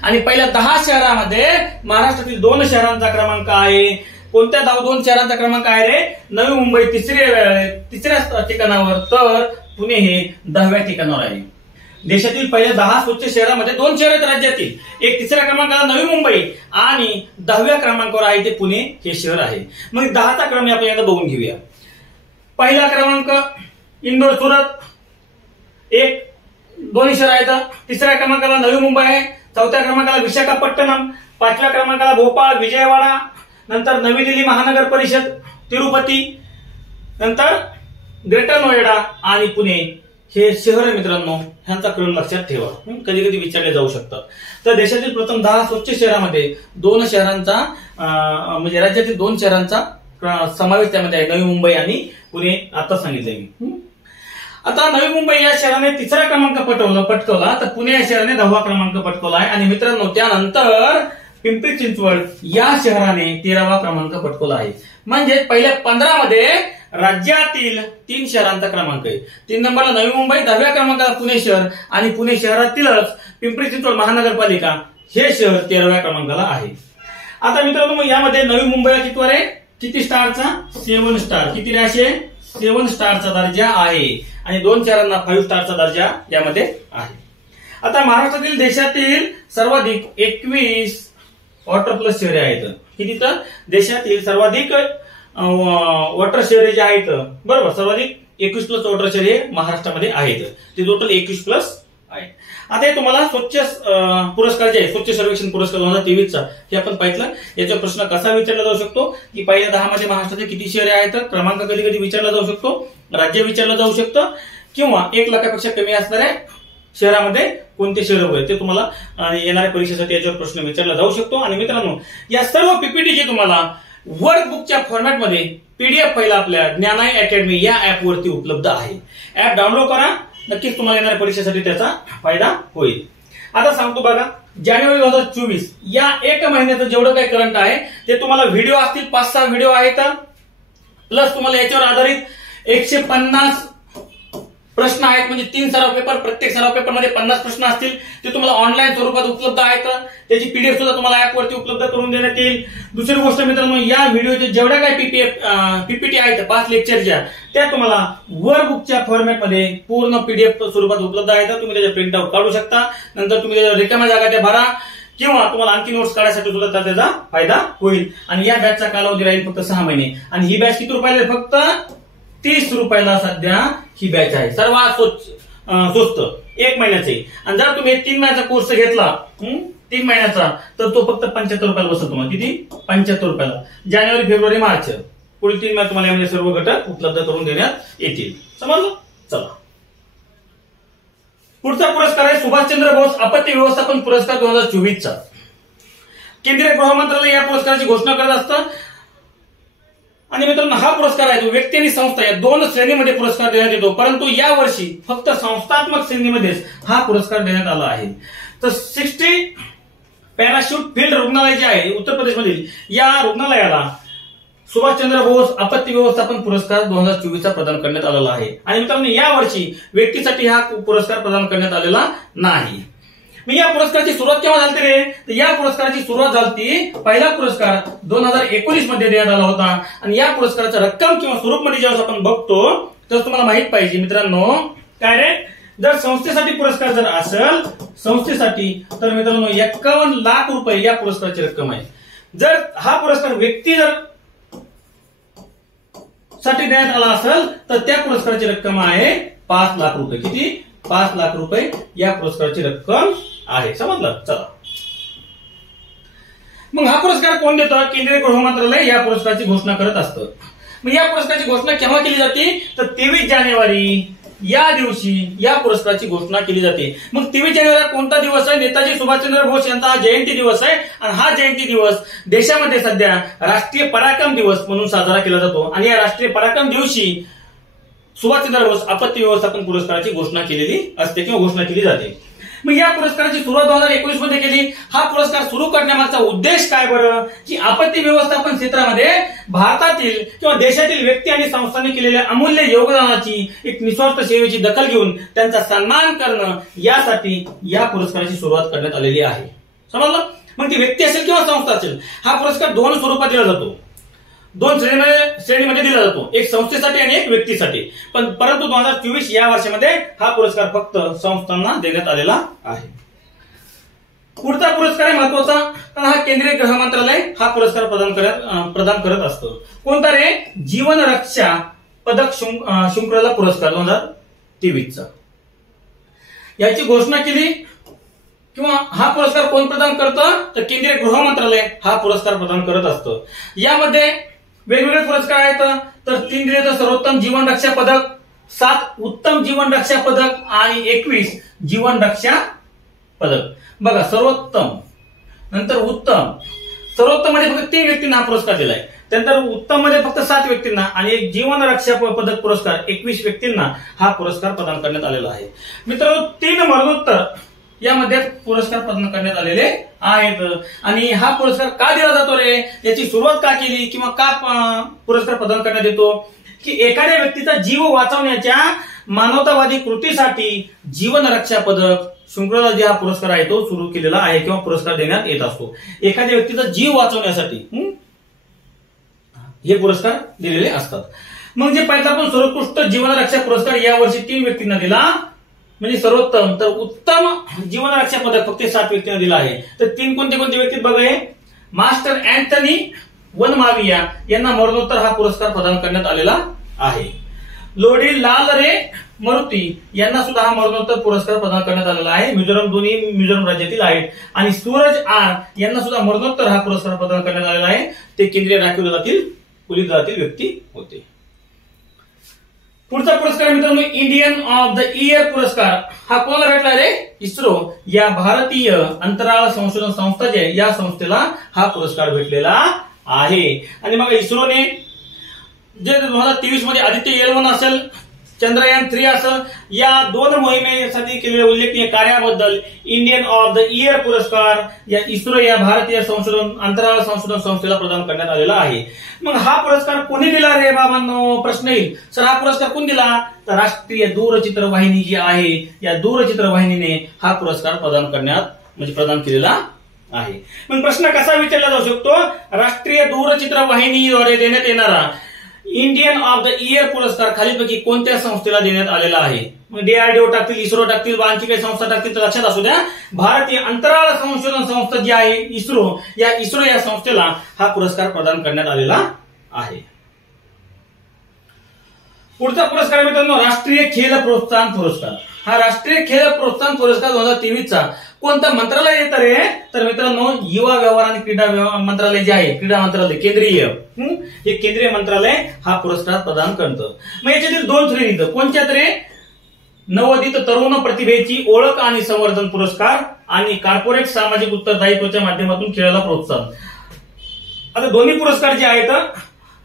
आणि पहिल्या 10 शहरामध्ये महाराष्ट्रातील 2 शहरांचा क्रमांक आहे. कोणत्या 2 शहरांचा क्रमांक आहे रे, नवी मुंबई तिसऱ्या ठिकाणावर, तर पुणे हे 10व्या ठिकाणावर आहे. देशातील पहिल्या 10 स्वच्छ शहरामध्ये 2 शहर आहेत राज्यातील, एक तिसऱ्या क्रमांकाला नवी मुंबई आणि 10व्या क्रमांकावर आहे ते पुणे हे शहर आहे. मग 10चा क्रम आपण एकदा बघून घेऊया. पहिला क्रमांक इंदोर सुरत, 2 शहर आहेत. तिसऱ्या क्रमांकाला नवी मुंबई आहे, 4थ्या क्रमांकाला विशाखापट्टणम, 5व्या क्रमांकाला भोपाळ विजयवाडा, नंतर नवी दिल्ली महानगर परिषद, तिरुपती, नंतर ग्रेटर नोएडा आणि पुणे हे शहर मित्रांनो, ह्यांचा क्रम लक्षात ठेवा, कधी कधी विचारले जाऊ शकतात. तर देशातील प्रथम 10 स्वच्छ शहरामध्ये 2 शहरांचा म्हणजे राज्यातील 2 शहरांचा समावेश त्यामध्ये आहे, नवी मुंबई आणि पुणे. आता सांगितलंय मी. आता नवी मुंबई या शहराने 3रा क्रमांक पटकावला, तर पुणे या शहराने 10वा क्रमांक पटकावला आहे. आणि मित्रांनो त्यानंतर पिंपरी चिंचवड या शहराने 13वा क्रमांक पटकावला आहे. म्हणजे पहिल्या 15 मध्ये राज्यातील 3 शहरांचा क्रमांक आहे. 3 नंबरला नवी मुंबई, 10व्या क्रमांकाला पुणे शहर आणि पुणे शहरातीलच पिंपरी चिंचवड महानगरपालिका हे शहर 13व्या क्रमांकाला आहे. आता मित्रांनो मग यामध्ये नवी मुंबईला कितवर आहे, किती स्टारचा, 7 स्टार. किती राशी आहे, 7 स्टारचा दर्जा आहे. आणि 2 शहरांना 5 स्टारचा दर्जा यामध्ये आहे. आता महाराष्ट्रातील देशातील सर्वाधिक 21 वॉटर प्लस शहरे आहेत. किती, तर देशातील सर्वाधिक वॉटर शहरे जे आहेत, बरोबर, सर्वाधिक 21 प्लस वॉटर शहरे महाराष्ट्रामध्ये आहेत. ते टोटल 21 प्लस आहेत. आता हे तुम्हाला स्वच्छ पुरस्कार जे आहे, स्वच्छ सर्वेक्षण पुरस्कार 2023चा, हे आपण पाहिलं. याचा प्रश्न कसा विचारला जाऊ शकतो की पहिल्या 10 मध्ये महाराष्ट्राचे किती शहरे आहेत, क्रमांक कधी कधी विचारला जाऊ शकतो, राज्य विचारलं जाऊ शकतं, किंवा 1 लाखापेक्षा कमी असणाऱ्या शहरामध्ये कोणते शहर होते ते तुम्हाला येणाऱ्या परीक्षेसाठी याच्यावर प्रश्न विचारला जाऊ शकतो. आणि मित्रांनो या सर्व पीपीटी जे तुम्हाला वर्कबुकच्या फॉर्मॅटमध्ये PDF पहिला आपल्या ज्ञानाई अकॅडमी या ऍपवरती उपलब्ध आहे. ऍप डाउनलोड करा, नक्कीच तुम्हाला येणाऱ्या परीक्षेसाठी त्याचा फायदा होईल. आता सांगतो बघा, जानेवारी 2024 या 1 महिन्याचं जेवढं काही करंट आहे ते तुम्हाला व्हिडिओ असतील, 5-6 व्हिडिओ आहेत, प्लस तुम्हाला याच्यावर आधारित 150 प्रश्न आहेत. म्हणजे 3 सराव पेपर, प्रत्येक सराव पेपरमध्ये 50 प्रश्न असतील. ते तुम्हाला ऑनलाईन स्वरूपात उपलब्ध आहेत. त्याची PDF सुद्धा तुम्हाला ऍपवरती उपलब्ध करून देण्यात येईल. दुसरी गोष्ट मित्रांनो, या व्हिडिओच्या जेवढ्या काही पीपीटी आहेत 5 लेक्चरच्या, त्या तुम्हाला वर्कबुकच्या फॉर्मॅटमध्ये पूर्ण PDF स्वरूपात उपलब्ध आहेत. तुम्ही त्याचे प्रिंटआउट काढू शकता. नंतर तुम्ही त्याच्या रिकाम्या जागा त्या भरा, किंवा तुम्हाला आणखी नोट्स काढण्यासाठी सुद्धा त्याचा फायदा होईल. आणि या बॅचचा कालावधी राहील फक्त 6 महिने. आणि ही बॅच किती रुपयाला, फक्त 30 रुपयाला सध्या ही बॅच आहे. सर्वात स्वस्त 1 महिन्याचे. आणि जर तुम्ही 3 महिन्याचा कोर्स घेतला, 3 महिन्याचा, तर तो फक्त 75 रुपयाला बसतो तुम्हाला. किती, 75 रुपयाला. जानेवारी, फेब्रुवारी, मार्च पुढील 3 महिने तुम्हाला यामध्ये सर्व घटक उपलब्ध करून देण्यात येतील. समजलं. चला, पुढचा पुरस्कार आहे सुभाषचंद्र बोस आपत्ती व्यवस्थापन पुरस्कार 2024चा. केंद्रीय गृह मंत्रालय या पुरस्काराची घोषणा करत असतं. आणि मित्रांनो हा पुरस्कार आहे तो व्यक्ती आणि संस्था या 2 श्रेणीमध्ये पुरस्कार देण्यात येतो. परंतु या वर्षी फक्त संस्थात्मक श्रेणीमध्येच हा पुरस्कार देण्यात आला आहे. तर 60 पॅराशूट फील्ड रुग्णालय जे आहे उत्तर प्रदेशमधील, या रुग्णालयाला सुभाषचंद्र बोस आपत्ती व्यवस्थापन पुरस्कार 2024चा प्रदान करण्यात आलेला आहे. आणि मित्रांनो या वर्षी व्यक्तीसाठी हा पुरस्कार प्रदान करण्यात आलेला नाही. मी या पुरस्काराची सुरुवात केव्हा झाली रे, तर या पुरस्काराची सुरुवात झाली, पहिला पुरस्कार 2019 मध्ये देण्यात आला होता. आणि या पुरस्काराचा रक्कम किंवा स्वरूप मध्ये ज्यावेळेस आपण बघतो तर तुम्हाला माहित पाहिजे मित्रांनो, काय रे, जर संस्थेसाठी पुरस्कार जर असेल संस्थेसाठी तर मित्रांनो 51 लाख रुपये या पुरस्काराची रक्कम आहे. जर हा पुरस्कार व्यक्ती जर साठी देण्यात आला असेल तर त्या पुरस्काराची रक्कम आहे 5 लाख रुपये. किती? 5 लाख रुपये या पुरस्काराची रक्कम आहे. समजलं? चला, मग हा पुरस्कार कोण देतं? केंद्रीय गृह मंत्रालय या पुरस्काराची घोषणा करत असतं. मग या पुरस्काराची घोषणा केव्हा केली जाते, तर 23 जानेवारी या दिवशी या पुरस्काराची घोषणा केली जाते. मग 23 जानेवारी कोणता दिवस आहे? नेताजी सुभाषचंद्र बोस यांचा हा जयंती दिवस आहे. आणि हा जयंती दिवस देशामध्ये सध्या राष्ट्रीय पराक्रम दिवस म्हणून साजरा केला जातो. आणि या राष्ट्रीय पराक्रम दिवशी सुभाषचंद्र बोस आपत्ती व्यवस्थापन पुरस्काराची घोषणा केलेली असते किंवा घोषणा केली जाते. मग या पुरस्काराची सुरुवात 2019 मध्ये केली. हा पुरस्कार सुरू करण्यामागचा उद्देश काय बरं, की आपत्ती व्यवस्थापन क्षेत्रामध्ये भारतातील किंवा देशातील व्यक्ती आणि संस्थांनी केलेल्या अमूल्य योगदानाची एक निस्वार्थ सेवेची दखल घेऊन त्यांचा सन्मान करणं यासाठी या पुरस्काराची सुरुवात करण्यात आलेली आहे. समजलं? मग ती व्यक्ती असेल किंवा संस्था असेल, हा पुरस्कार 2 स्वरूपात दिला जातो. 2 श्रेणीमध्ये दिला जातो, एक संस्थेसाठी आणि एक व्यक्तीसाठी. परंतु 2024 या वर्षामध्ये हा पुरस्कार फक्त संस्थांना देण्यात आलेला आहे. पुढचा पुरस्कार आहे महत्वाचा, कारण हा केंद्रीय गृह मंत्रालय हा पुरस्कार प्रदान करत असतं. कोणता रे? जीवन रक्षा पदक शृंखला पुरस्कार 2023चा. याची घोषणा केली किंवा हा पुरस्कार कोण प्रदान करतं, तर केंद्रीय गृह मंत्रालय हा पुरस्कार प्रदान करत असतं. यामध्ये वेगवेगळे पुरस्कार आहेत. तर 3 दिले तर सर्वोत्तम जीवन रक्षा पदक, 7 उत्तम जीवन रक्षा पदक आणि 21 जीवन रक्षा पदक. बघा, सर्वोत्तम नंतर उत्तम. सर्वोत्तम मध्ये फक्त 3 व्यक्तींना हा पुरस्कार दिलाय. त्यानंतर उत्तम मध्ये फक्त 7 व्यक्तींना आणि एक जीवन रक्षा पदक पुरस्कार 21 व्यक्तींना हा पुरस्कार प्रदान करण्यात आलेला आहे. मित्रांनो, 3 मरणोत्तर यामध्ये पुरस्कार प्रदान करण्यात आलेले आहेत. आणि हा पुरस्कार का दिला जातो रे, याची सुरुवात का केली किंवा का पुरस्कार प्रदान करण्यात येतो, की एखाद्या व्यक्तीचा जीव वाचवण्याच्या मानवतावादी कृतीसाठी जीवन रक्षा पदक शृंखला जे हा पुरस्कार आहे तो सुरू केलेला आहे किंवा पुरस्कार देण्यात येत असतो. एखाद्या व्यक्तीचा जीव वाचवण्यासाठी हे पुरस्कार दिलेले असतात. मग जे पहिला आपण सर्वोत्कृष्ट जीवन रक्षा पुरस्कार यावर्षी 3 व्यक्तींना दिला, म्हणजे सर्वोत्तम. तर उत्तम जीवन रक्षा पदक फक्त 7 व्यक्तींना दिला आहे. तर 3 कोणते व्यक्ती बघा, मास्टर अँथनी वनमाविया यांना मरणोत्तर हा पुरस्कार प्रदान करण्यात आलेला आहे. लोडी लाल रे मरुती यांना सुद्धा हा मरणोत्तर पुरस्कार प्रदान करण्यात आलेला आहे. दोन्ही मिझोरम राज्यातील आहेत. आणि सूरज आर यांना सुद्धा मरणोत्तर हा पुरस्कार प्रदान करण्यात आलेला आहे. ते केंद्रीय राखीव दलातील पोलीस दलातील व्यक्ती होते. पुढचा पुरस्कार मित्रांनो, इंडियन ऑफ द इयर पुरस्कार हा कोणाला भेटला रे? इस्रो या भारतीय अंतराळ संशोधन संस्था जे या संस्थेला हा पुरस्कार भेटलेला आहे. आणि मग इस्रोने जे 2023 मध्ये आदित्य L1 असेल, चंद्रयान 3 असेल, या 2 मोहिमेसाठी केलेल्या उल्लेखनीय कार्याबद्दल इंडियन ऑफ द इयर पुरस्कार या इस्रो या भारतीय अंतराळ संशोधन संस्थेला प्रदान करण्यात आलेला आहे. मग हा पुरस्कार कोणी दिला रे बाबांनो? प्रश्न येईल, सर हा पुरस्कार कोण दिला? तर राष्ट्रीय दूरचित्रवाहिनी जी आहे या दूरचित्रवाहिनीने हा पुरस्कार प्रदान केलेला आहे. मग प्रश्न कसा विचारला जाऊ शकतो? राष्ट्रीय दूरचित्रवाहिनीद्वारे देण्यात येणारा इंडियन ऑफ द इयर पुरस्कार खालीलपैकी कोणत्या संस्थेला देण्यात आलेला आहे? मग DRDO टाकतील, इस्रो टाकतील, आणखी काही संस्था टाकतील, तर लक्षात असू द्या भारतीय अंतराळ संशोधन संस्था जी आहे इस्रो या संस्थेला हा पुरस्कार प्रदान करण्यात आलेला आहे. पुढचा पुरस्कार मित्रांनो, राष्ट्रीय खेल प्रोत्साहन पुरस्कार. हा राष्ट्रीय खेल प्रोत्साहन पुरस्कार 2023चा कोणता मंत्रालय येत रे? तर मित्रांनो, युवा व्यवहार आणि क्रीडा मंत्रालय जे आहे, क्रीडा मंत्रालय केंद्रीय, हे केंद्रीय मंत्रालय हा पुरस्कार प्रदान करतं. मग याच्यातील 2 श्रेणी कोणत्या रे? नवोदित तरुण प्रतिभेची ओळख आणि संवर्धन पुरस्कार आणि कॉर्पोरेट सामाजिक उत्तरदायित्वाच्या माध्यमातून खेळाला प्रोत्साहन. आता दोन्ही पुरस्कार जे आहेत,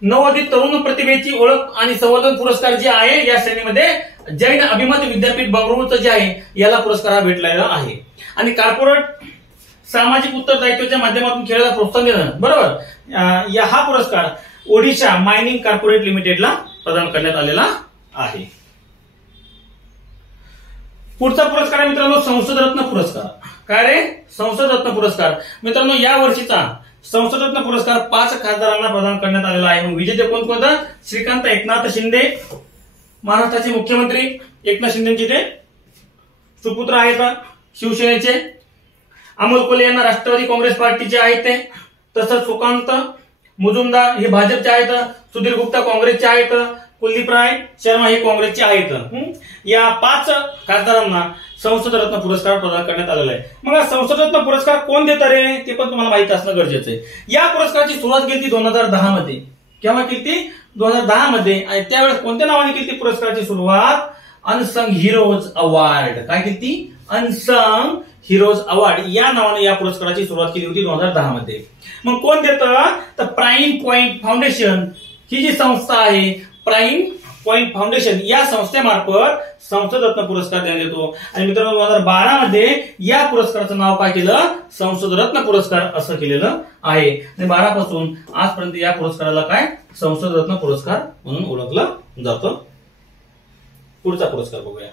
नवोदित तरुण प्रतिभेची ओळख आणि संवर्धन पुरस्कार जे आहे या श्रेणीमध्ये जैन अभिमत विद्यापीठ बंगळुरूचं जे आहे याला पुरस्कार हा भेटलेला आहे. आणि कॉर्पोरेट सामाजिक उत्तरदायित्वाच्या माध्यमातून खेळाला प्रोत्साहन देणं, बरोबर, हा पुरस्कार ओडिशा मायनिंग कॉर्पोरेट लिमिटेडला प्रदान करण्यात आलेला आहे. पुढचा पुरस्कार आहे मित्रांनो, संसद रत्न पुरस्कार. काय रे? संसद रत्न पुरस्कार. मित्रांनो, या वर्षीचा संसद रत्न पुरस्कार 5 खासदारांना प्रदान करण्यात आलेला आहे. विजेते कोण? श्रीकांत एकनाथ शिंदे, महाराष्ट्राचे मुख्यमंत्री एकनाथ शिंदेचे ते सुपुत्र आहेत शिवसेनेचे. अमोल कोल्हे यांना राष्ट्रवादी काँग्रेस पार्टीचे आहेत ते. तसंच सुकांत मुजुमदार हे भाजपचे आहेत. सुधीर गुप्ता काँग्रेसचे आहेत. कुलदीप राय शर्मा हे काँग्रेसचे आहेत. या 5 खासदारांना संसद रत्न पुरस्कार प्रदान करण्यात आलेला आहे. मग संसद रत्न पुरस्कार कोण देतं रे, ते पण तुम्हाला माहिती असणं गरजेचं आहे. या पुरस्काराची सुरुवात केली 2010 मध्ये. केव्हा केली? 2010 मध्ये. आणि त्यावेळेस कोणत्या नावाने केली पुरस्काराची सुरुवात? Unsung heroes award. काय केली? अनसंग हिरोज अवॉर्ड या नावाने या पुरस्काराची सुरुवात केली होती 2010 मध्ये. मग कोण देतं? तर प्राईम पॉइंट फाउंडेशन ही जी संस्था आहे, प्राईम पॉइंट फाउंडेशन या संस्थेमार्फत संसद रत्न पुरस्कार देण्यात येतो. आणि मित्रांनो, 2012 मध्ये या पुरस्काराचं नाव काय केलं? संसद रत्न पुरस्कार असं केलेलं आहे. आणि 12 पासून आजपर्यंत या पुरस्काराला काय संसद रत्न पुरस्कार म्हणून ओळखलं जातं. पुढचा पुरस्कार बघूया.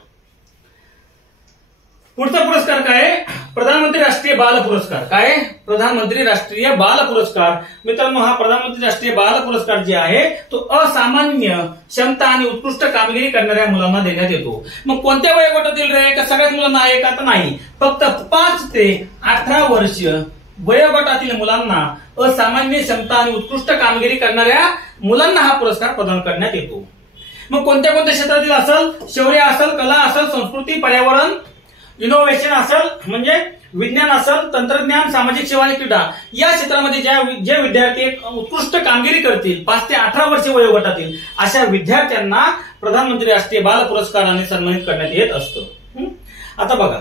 पुढचा पुरस्कार काय? प्रधानमंत्री राष्ट्रीय बाल पुरस्कार. काय? प्रधानमंत्री राष्ट्रीय बाल पुरस्कार. मित्रांनो, हा प्रधानमंत्री राष्ट्रीय बाल पुरस्कार जे आहे तो असामान्य क्षमता आणि उत्कृष्ट कामगिरी करणाऱ्या मुलांना देण्यात येतो. मग कोणत्या वयोगटातील रे? का सगळ्याच मुलांना आहे का? तर नाही, फक्त 5 ते 18 वर्ष वयोगटातील मुलांना, असामान्य क्षमता आणि उत्कृष्ट कामगिरी करणाऱ्या मुलांना हा पुरस्कार प्रदान करण्यात येतो. मग कोणत्या कोणत्या क्षेत्रातील असेल? शौर्य असेल, कला असेल, संस्कृती, पर्यावरण, इनोव्हेशन असेल म्हणजे विज्ञान असेल, तंत्रज्ञान, सामाजिक सेवा आणि क्रीडा या क्षेत्रामध्ये जे विद्यार्थी उत्कृष्ट कामगिरी करतील 5 ते 18 वर्ष वयोगटातील अशा विद्यार्थ्यांना प्रधानमंत्री राष्ट्रीय बाल पुरस्काराने सन्मानित करण्यात येत असतं. आता बघा,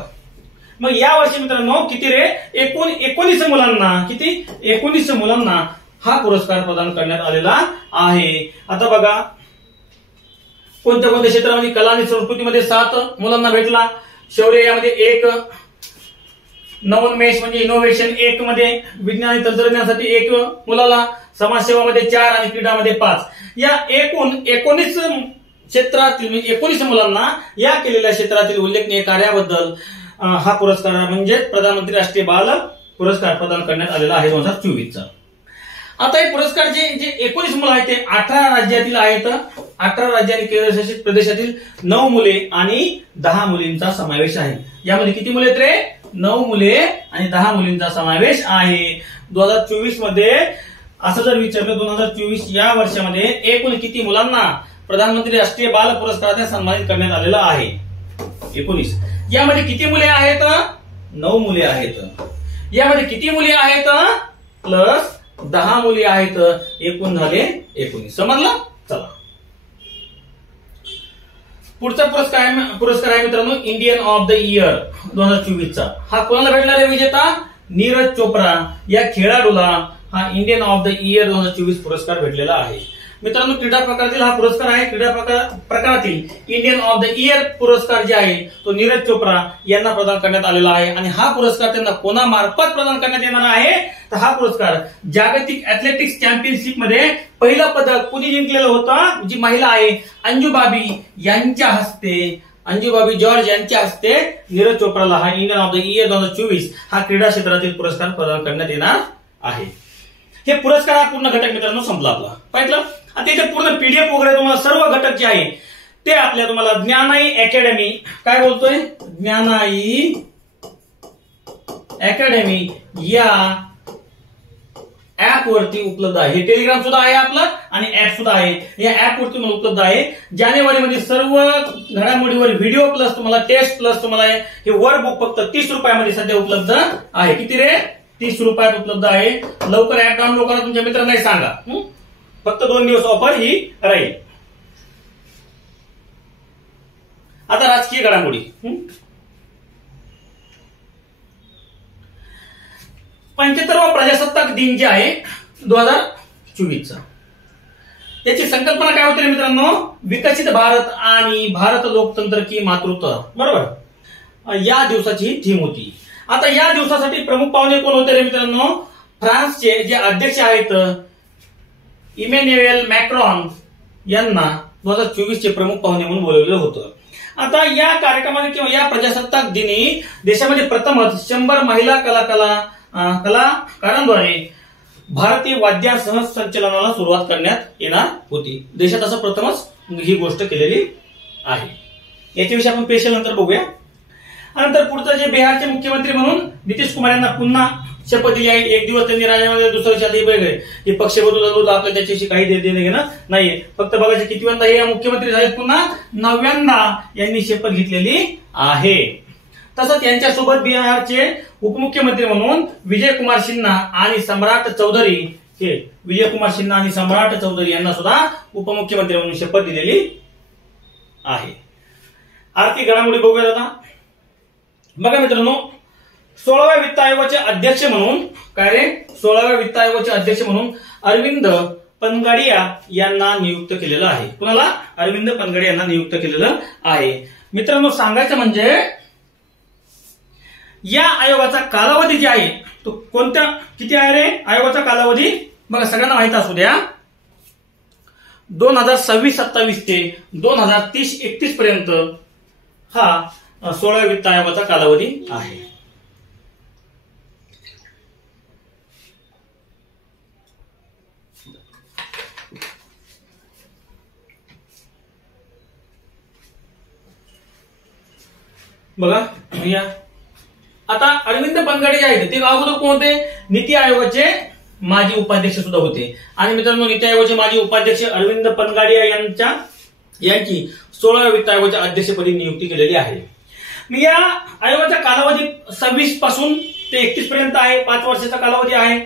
मग या वर्षी मित्रांनो किती रे? 19 मुलांना, किती? 19 मुलांना हा पुरस्कार प्रदान करण्यात आलेला आहे. आता बघा, कोणत्या कोणत्या क्षेत्रामध्ये? कला आणि संस्कृतीमध्ये 7 मुलांना भेटला. शौर्य यामध्ये 1, नवोन्मेष म्हणजे इनोव्हेशन 1 मध्ये, विज्ञान आणि तंत्रज्ञानासाठी 1 मुलाला, समाजसेवामध्ये 4 आणि क्रीडामध्ये 5. या एकूण 19 क्षेत्रातील म्हणजे 19 मुलांना या केलेल्या क्षेत्रातील उल्लेखनीय कार्याबद्दल हा पुरस्कार म्हणजे प्रधानमंत्री राष्ट्रीय बाल पुरस्कार प्रदान करण्यात आलेला आहे 2024 चा. आता हे पुरस्कार जे 19 मुलं आहेत ते 18 राज्यातील आहेत. 18 राज्य आणि केंद्रशासित प्रदेशातील 9 मुले आणि 10 मुलींचा समावेश आहे. यामध्ये किती मुले आहेत रे? 9 मुले आणि 10 मुलींचा समावेश आहे. 2024 मध्ये असं जर विचारलं, 2024 या वर्षामध्ये एकूण किती मुलांना प्रधानमंत्री राष्ट्रीय बाल पुरस्काराने सन्मानित करण्यात आलेला आहे? 19. यामध्ये किती मुले आहेत? 9 मुले आहेत. यामध्ये किती मुली आहेत? प्लस 10 मुली आहेत. एकूण झाले 19. समजलं? चला, पुढचा पुरस्कार आहे मित्रांनो इंडियन ऑफ द इयर 2024 चा. हा कोणाला भेटणार आहे? विजेता नीरज चोप्रा या खेळाडूला हा इंडियन ऑफ द इयर 2024 पुरस्कार भेटलेला आहे. मित्रांनो, क्रीडा प्रकारातील हा पुरस्कार आहे. क्रीडा प्रकारातील इंडियन ऑफ द इयर पुरस्कार जे आहे तो नीरज चोप्रा यांना प्रदान करण्यात आलेला आहे. आणि हा पुरस्कार त्यांना कोणामार्फत प्रदान करण्यात येणार आहे? तर हा पुरस्कार जागतिक ऍथलेटिक्स चॅम्पियनशिप मध्ये पहिलं पदक कुणी जिंकलेलं होतं? जी महिला आहे अंजू बाबी यांच्या हस्ते, अंजू बाबी जॉर्ज यांच्या हस्ते नीरज चोप्राला हा इंडियन ऑफ द इयर 2024 हा क्रीडा क्षेत्रातील पुरस्कार प्रदान करण्यात येणार आहे. हे पुरस्कार हा पूर्ण घटक मित्रांनो संपला आपला. पाहिलं? आता त्याचे पूर्ण पीडीएफ वगैरे तुम्हाला सर्व घटक जे आहे ते आपल्या तुम्हाला ज्ञानाई अकॅडमी, काय बोलतोय? ज्ञानाई अकॅडमी या ऍप वरती उपलब्ध आहे. हे टेलिग्राम सुद्धा आहे आपलं आणि ऍप सुद्धा आहे. या ऍप वरती तुम्हाला उपलब्ध आहे. जानेवारी मध्ये सर्व घडामोडीवर व्हिडिओ प्लस तुम्हाला टेस्ट प्लस तुम्हाला हे वर्कबुक फक्त 30 रुपयामध्ये सध्या उपलब्ध आहे. किती रे? 30 रुपयात उपलब्ध आहे. लवकर ऍप डाउनलोड करा, तुमच्या मित्रांना सांगा. फक्त 2 दिवस ऑफर ही राहील. आता राजकीय घडामोडी. 75वा प्रजासत्ताक दिन जे आहे 2024 चा, त्याची संकल्पना काय होती मित्रांनो? विकसित भारत आणि भारत लोकतंत्र की मातृत्व. बरोबर, या दिवसाची ही थीम होती. आता या दिवसासाठी प्रमुख पाहुणे कोण होते रे मित्रांनो? फ्रान्सचे जे अध्यक्ष आहेत इमॅन्युएल मॅक्रॉन यांना 2024 चे प्रमुख पाहुणे म्हणून बोलवलेलं होतं. आता या कार्यक्रमाने किंवा या प्रजासत्ताक दिनी देशामध्ये प्रथमच 100 महिला कलाकारांद्वारे भारतीय वाद्यासह संचलनाला सुरुवात करण्यात येणार होती. देशात असं प्रथमच ही गोष्ट केलेली आहे. याच्याविषयी आपण स्पेशल नंतर बघूया. नंतर पुढचं जे बिहारचे मुख्यमंत्री म्हणून नितीश कुमार यांना पुन्हा शपथ दिली आहे. एक दिवस त्यांनी राजीनामा, दुसऱ्या दिवशी वेगळे हे पक्ष बदलून आपल्या त्याच्याशी काही देणं घेणं नाहीये. फक्त बघायचं कितीव्यांदा हे मुख्यमंत्री झाले, पुन्हा 9व्यांदा यांनी शपथ घेतलेली आहे. तसंच यांच्यासोबत बिहारचे उपमुख्यमंत्री म्हणून विजय कुमार सिन्हा आणि सम्राट चौधरी यांना सुद्धा उपमुख्यमंत्री म्हणून शपथ दिलेली आहे. आर्थिक घडामोडी बघूया आता. बघा मित्रांनो, 16व्या वित्त आयोगाचे अध्यक्ष म्हणून 16व्या वित्त आयोगाचे अध्यक्ष म्हणून अरविंद पनगाडिया यांना नियुक्त केलेलं आहे. कुणाला? अरविंद पनगाडिया यांना नियुक्त केलेलं आहे. मित्रांनो, सांगायचं म्हणजे या आयोगाचा कालावधी जे आहे तो किती आहे रे आयोगाचा कालावधी? बघा, सगळ्यांना माहित असू द्या, 2026-27 ते 2030-31 पर्यंत हा 16व्या वित्त आयोगाचा कालावधी आहे. बघा या आता अरविंद पनगाडिया आहेत, ते अगोदर कोण होते? नीती आयोगाचे माजी उपाध्यक्ष सुद्धा होते. आणि मित्रांनो, नीती आयोगाचे माजी उपाध्यक्ष अरविंद पनगाडिया यांची 16व्या वित्त आयोगाच्या अध्यक्षपदी नियुक्ती केलेली आहे. या आयोगाचा कालावधी 26 पासून ते 31 पर्यंत आहे. 5 वर्षाचा कालावधी आहे.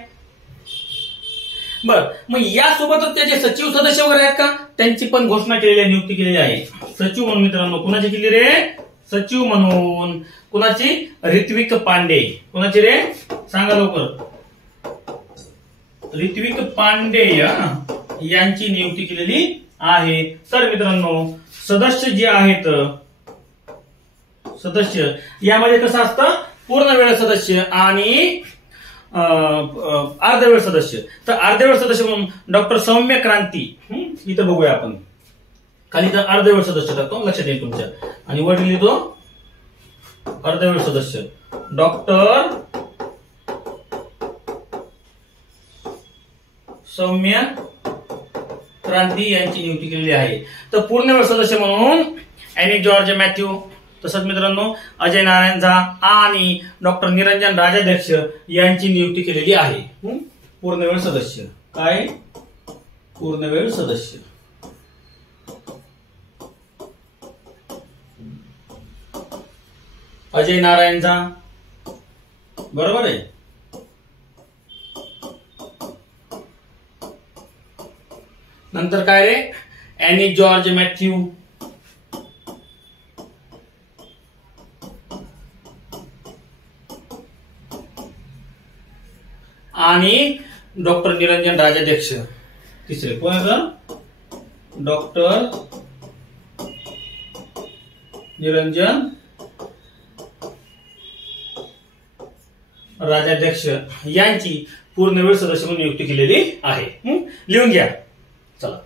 बर, मग यासोबतच त्याचे सचिव सदस्य वगैरे आहेत का, त्यांची पण घोषणा केलेली आहे, नियुक्ती केलेली आहे. सचिव म्हणून मित्रांनो कुणाची केली रे? सचिव म्हणून कुणाची? ऋत्विक पांडे. कुणाची रे? सांगा लवकर. ऋत्विक पांडे यांची नियुक्ती केलेली आहे. तर मित्रांनो, सदस्य जे आहेत, सदस्य यामध्ये कसं असतं? पूर्ण वेळ सदस्य आणि अर्धवेळ सदस्य. तर अर्धवेळ सदस्य म्हणून डॉक्टर सौम्य क्रांती, इथं बघूया आपण. खाली तर अर्धवेळ सदस्य टाकतो, लक्षात येईल तुमच्या. आणि वर लिहितो अर्धवेळ सदस्य डॉक्टर सौम्य क्रांती यांची नियुक्ती केलेली आहे. तर पूर्ण वेळ सदस्य म्हणून अॅनी जॉर्ज मॅथ्यू, तसंच मित्रांनो अजय नारायण झा आणि डॉक्टर निरंजन राजाध्यक्ष यांची नियुक्ती केलेली आहे. पूर्णवेळ सदस्य. काय? पूर्णवेळ सदस्य. अजय नारायण झा, बरोबर आहे. नंतर काय रे? अॅनी जॉर्ज मॅथ्यू, आणि डॉक्टर निरंजन राजाध्यक्ष. तिसरे कोण आहे? डॉक्टर निरंजन राजाध्यक्ष यांची पूर्णवेळ सदस्य म्हणून नियुक्ती केलेली आहे. लिहून घ्या. चला,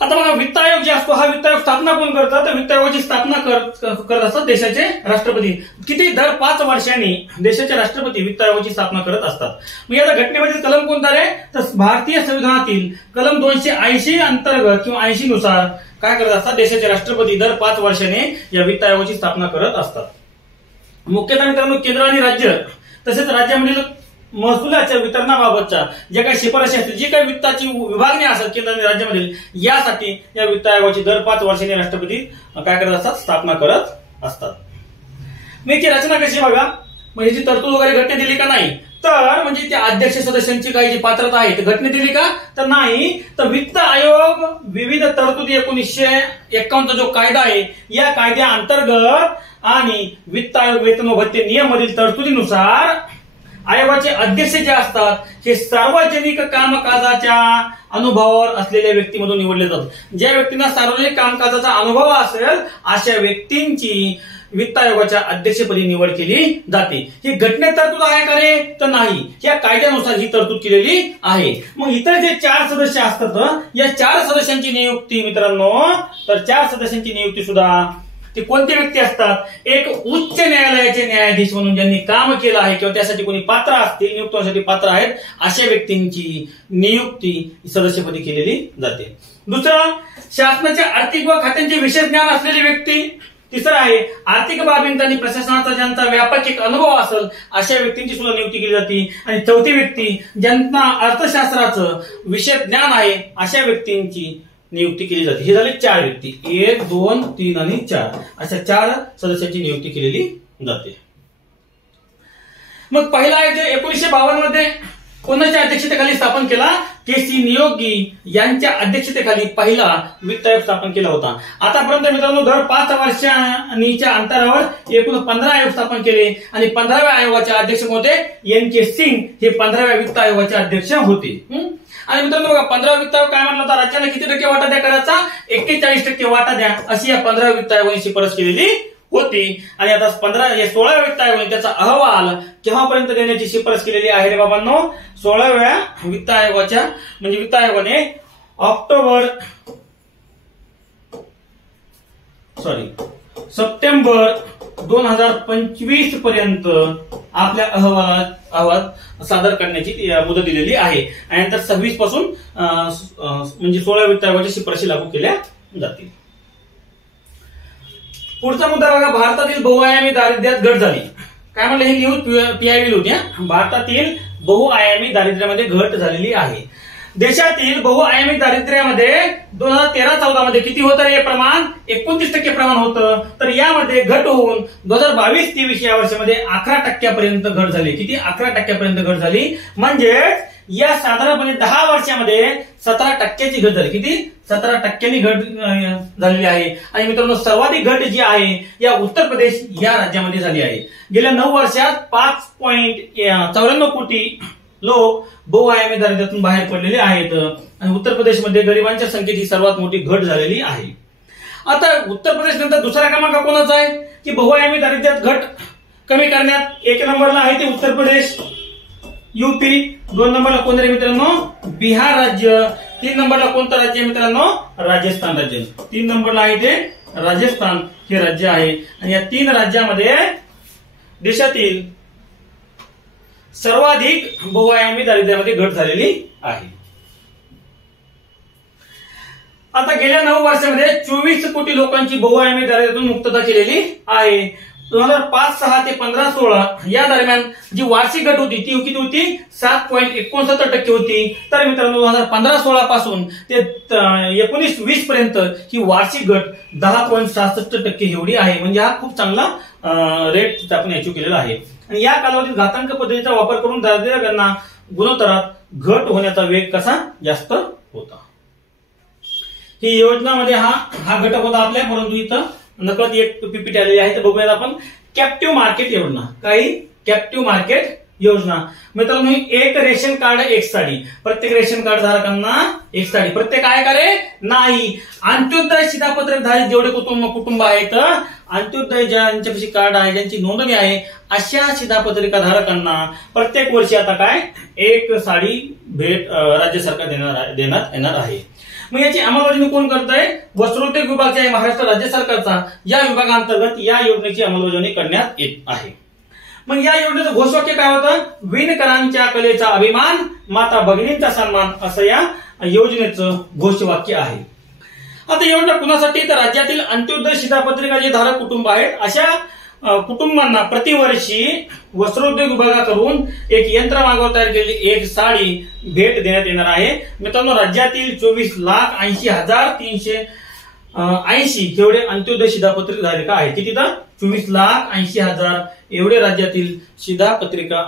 आता बघा, वित्त आयोग जे असतो, हा वित्त आयोग स्थापना कोण करतात? तर वित्त आयोगाची स्थापना करत असतात देशाचे राष्ट्रपती. किती? दर 5 वर्षांनी देशाचे राष्ट्रपती वित्त आयोगाची स्थापना करत असतात. मग याचा घटनेमध्ये कलम कोणता रे? तर भारतीय संविधानातील कलम 280 अंतर्गत किंवा 80 नुसार काय करत असतात? देशाचे राष्ट्रपती दर 5 वर्षाने या वित्त आयोगाची स्थापना करत असतात. मुख्यतः मित्रांनो, केंद्र आणि राज्य तसेच राज्यामधील महसुलाच्या वितरणाबाबतच्या ज्या काही शिफारशी असतील, जी काही वित्ताची विभागणी असतात केंद्र आणि राज्यामधील, यासाठी या वित्त आयोगाची दर 5 वर्षांनी राष्ट्रपती काय करत असतात? स्थापना करत असतात. मग याची रचना कशी बघा, मग याची तरतूद वगैरे घटने दिली का नाही? तर म्हणजे त्या अध्यक्ष सदस्यांची काही जी पात्रता आहे घटने दिली का? तर नाही. तर वित्त आयोग विविध तरतुदी 1951 जो कायदा आहे या कायद्या अंतर्गत आणि वित्त आयोग वेतन व भत्ते नियम मधील तरतुदीनुसार आयोगाचे अध्यक्ष जे असतात हे सार्वजनिक कामकाजाच्या अनुभवावर असलेल्या व्यक्तीमधून निवडले जातात. ज्या व्यक्तींना सार्वजनिक कामकाजाचा अनुभव असेल अशा व्यक्तींची वित्त आयोगाच्या अध्यक्षपदी निवड केली जाते. ही घटनेत तरतूद आहे का रे? तर नाही, या कायद्यानुसार ही तरतूद केलेली आहे. मग इतर जे 4 सदस्य असतात, या 4 सदस्यांची नियुक्ती मित्रांनो, तर 4 सदस्यांची नियुक्ती सुद्धा ते कोणते व्यक्ती असतात? एक उच्च न्यायालयाचे न्यायाधीश म्हणून ज्यांनी काम केलं आहे किंवा त्यासाठी कोणी पात्र असतील, नियुक्त होण्यासाठी पात्र आहेत, अशा व्यक्तींची नियुक्ती सदस्यपदी केलेली जाते. दुसरं, शासनाच्या आर्थिक व खात्यांचे विशेष ज्ञान असलेली व्यक्ती. तिसरं आहे, आर्थिक बाबींचा आणि प्रशासनाचा ज्यांचा व्यापक एक अनुभव असेल अशा व्यक्तींची सुद्धा नियुक्ती केली जाते. आणि चौथी व्यक्ती, ज्यांना अर्थशास्त्राचं विशेष ज्ञान आहे अशा व्यक्तींची नियुक्ती केली जाते. हे झाले 4 व्यक्ती, 1, 2, 3 आणि 4 अशा 4 सदस्यांची नियुक्ती केलेली जाते. मग पहिला आहे जे 1952 मध्ये कोणाच्या अध्यक्षतेखाली स्थापन केला? के.सी. नियोगी यांच्या अध्यक्षतेखाली पहिला वित्त आयोग स्थापन केला होता. आतापर्यंत मित्रांनो दर 5 वर्षांच्या अंतरावर एकूण 15 आयोग स्थापन केले आणि 15व्या आयोगाचे अध्यक्ष होते एन.के. सिंग. हे 15व्या वित्त आयोगाचे अध्यक्ष होते. आणि मित्रांनो बघा, 15 वित्त आयोग काय म्हटलं होता? राज्याला किती टक्के वाटा द्या करायचा? 41% वाटा द्या, अशी या 15 वित्त आयोगाने शिफारस केलेली होती. आणि आता 16व्या वित्त आयोगाने त्याचा अहवाल केव्हापर्यंत देण्याची शिफारस केलेली आहे रे बाबांनो? 16व्या वित्त आयोगाच्या म्हणजे वित्त आयोगाने सप्टेंबर 2025 पर्यंत आपल्या अहवाल सादर करण्याची मुदत दिलेली आहे. आणि नंतर 26 पासून म्हणजे 16व्या वित्त आयोगाच्या शिफारशी लागू केल्या जातील. पुढचा मुद्दा बघा, भारतातील बहुआयामी दारिद्र्यात घट झाली. काय म्हणलं? ही न्यूज PIB होती. भारतातील बहुआयामी दारिद्र्यामध्ये घट झालेली आहे. देशातील बहुआयामी दारिद्र्यामध्ये 2013-14 मध्ये किती होतं रे प्रमाण? 29% प्रमाण होतं. तर यामध्ये घट होऊन 2022-23 या वर्षामध्ये 11% घट झाली. किती? 11% घट झाली. म्हणजे या साधारणपणे 10 वर्षामध्ये 17% घट झाली. किती? 17% घट झालेली आहे. आणि मित्रांनो सर्वाधिक घट जी आहे या उत्तर प्रदेश या राज्यामध्ये झाली आहे. गेल्या 9 वर्षात 5.94 कोटी लोक बहुआयामी दारिद्र्यातून बाहेर पडलेले आहेत. आणि उत्तर प्रदेशमध्ये गरिबांच्या संख्येत ही सर्वात मोठी घट झालेली आहे. आता उत्तर प्रदेश नंतर दुसरा क्रमांक कोणाचा आहे की बहुआयामी दारिद्र्यात घट कमी करण्यात? 1 नंबरला आहे ते उत्तर प्रदेश, UP. 2 नंबरला कोण रे मित्रांनो? बिहार राज्य. 3 नंबरला कोणतं राज्य मित्रांनो? राजस्थान राज्य. 3 नंबरला आहे ते राजस्थान हे राज्य आहे. आणि या 3 राज्यामध्ये देशातील सर्वाधिक बहुआयामी दारिद्र्यामध्ये घट झालेली आहे. आता गेल्या 9 वर्षामध्ये 24 कोटी लोकांची बहुआयामी दारिद्र्यातून मुक्तता केलेली आहे. 2005-6 ते 15-16 या दरम्यान जी वार्षिक घट होती ती किती होती? 7.69% होती. तर मित्रांनो 2015-16 पासून ते 19-20 पर्यंत ही वार्षिक घट 10.66% एवढी आहे. म्हणजे हा खूप चांगला रेट आपण अचीव्ह केलेला आहे. आणि या कालावधीत घातांक पद्धतीचा वापर करून दारिद्र्य गणना गुणोत्तरात घट होण्याचा वेग कसा जास्त होता? ही योजनामध्ये हा घटक होता आपल्या, परंतु इथं नकळत एक PPT आलेली आहे. तर बघूयात आपण कॅप्टिव्ह मार्केट योजना. काही कॅप्टिव्ह मार्केट योजना मित्रांनो, एक रेशन कार्ड एक साडी. प्रत्येक रेशन कार्ड धारकांना एक साडी. प्रत्येक आहे का रे? नाही. अंत्योदय शिधापत्रकधारी जेवढे कुटुंब आहेत, अंत्योदय ज्यांच्यापाशी कार्ड आहे, ज्यांची नोंदणी आहे, अशा शिधापत्रिका धारकांना प्रत्येक वर्षी आता काय एक साडी भेट राज्य सरकार देण्यात येणार आहे. मग याची अंमलबजावणी कोण करतंय? वस्त्रोद्योग विभाग आहे महाराष्ट्र राज्य सरकारचा. या विभागांतर्गत या योजनेची अंमलबजावणी करण्यात येत आहे. मग या योजनेचं घोषवाक्य काय होतं? विणकरांच्या कलेचा अभिमान, माता भगिनींचा सन्मान, असं या योजनेचं घोषवाक्य आहे. आता योजना कुणासाठी? तर राज्यातील अंत्योदय शिधापत्रिका जे धारक कुटुंब आहेत अशा कुटुंबांना प्रतिवर्षी वस्त्रोद्योग विभागाकडून एक यंत्रमागव तयार केलेली एक साडी भेट देण्यात येणार आहे. मित्रांनो राज्यातील 24,80,380 एवढे अंत्योदय शिधापत्रिका धारक आहेत. किती? तर 24,80,000 एवढे राज्यातील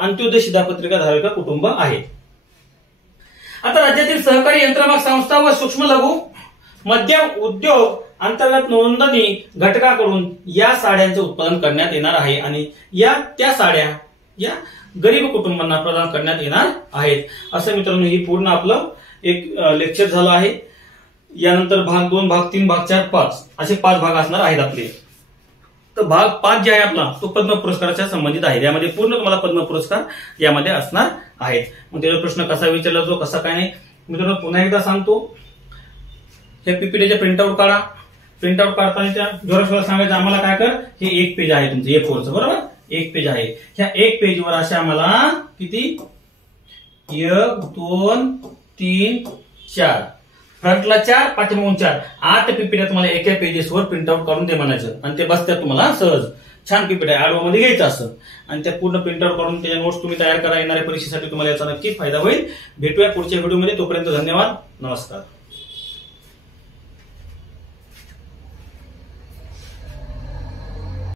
अंत्योदय शिधापत्रिका धारक कुटुंब आहेत. आता राज्यातील सहकारी यंत्रमाग संस्था व सूक्ष्म लघु मध्यम उद्योग अंतर्गत नोंदणी घटकाकडून या साड्यांचं उत्पादन करण्यात येणार आहे. आणि त्या साड्या या गरीब कुटुंबांना प्रदान करण्यात येणार आहेत. असं मित्रांनो ही पूर्ण आपलं एक लेक्चर झालं आहे. यानंतर भाग 2, भाग 3, भाग 4, 5 असे 5 भाग असणार आहेत आपले. तर भाग 5 जे आहे आपला तो पद्म पुरस्काराच्या संबंधित आहे. यामध्ये पूर्ण तुम्हाला पद्म पुरस्कार यामध्ये असणार आहेत. मग त्याचा प्रश्न कसा विचारला जातो, कसा काय नाही मित्रांनो पुन्हा एकदा सांगतो. हे पीपीटीचे प्रिंटआउट काढा. प्रिंटआउट काढताना त्या जोराशोरा सांगायचं आम्हाला काय कर, हे एक पेज आहे तुमचं A4चं, बरोबर, एक पेज आहे. ह्या एक पेजवर अशा आम्हाला किती 1 2 3 4 फ्रंटला 4 पाठीमागून 4 8 पीपीटी तुम्हाला एका पेजेसवर प्रिंटआउट काढून दे म्हणायचं आणि ते बसत्यात तुम्हाला सहज. छान पीपीटी आल्बम मध्ये घ्यायचं असं आणि त्या पूर्ण प्रिंटआउट काढून त्याच्या नोट्स तुम्ही तयार करा. येणाऱ्या परीक्षेसाठी तुम्हाला याचा नक्की फायदा होईल. भेटूया पुढच्या व्हिडिओमध्ये. तोपर्यंत धन्यवाद, नमस्कार.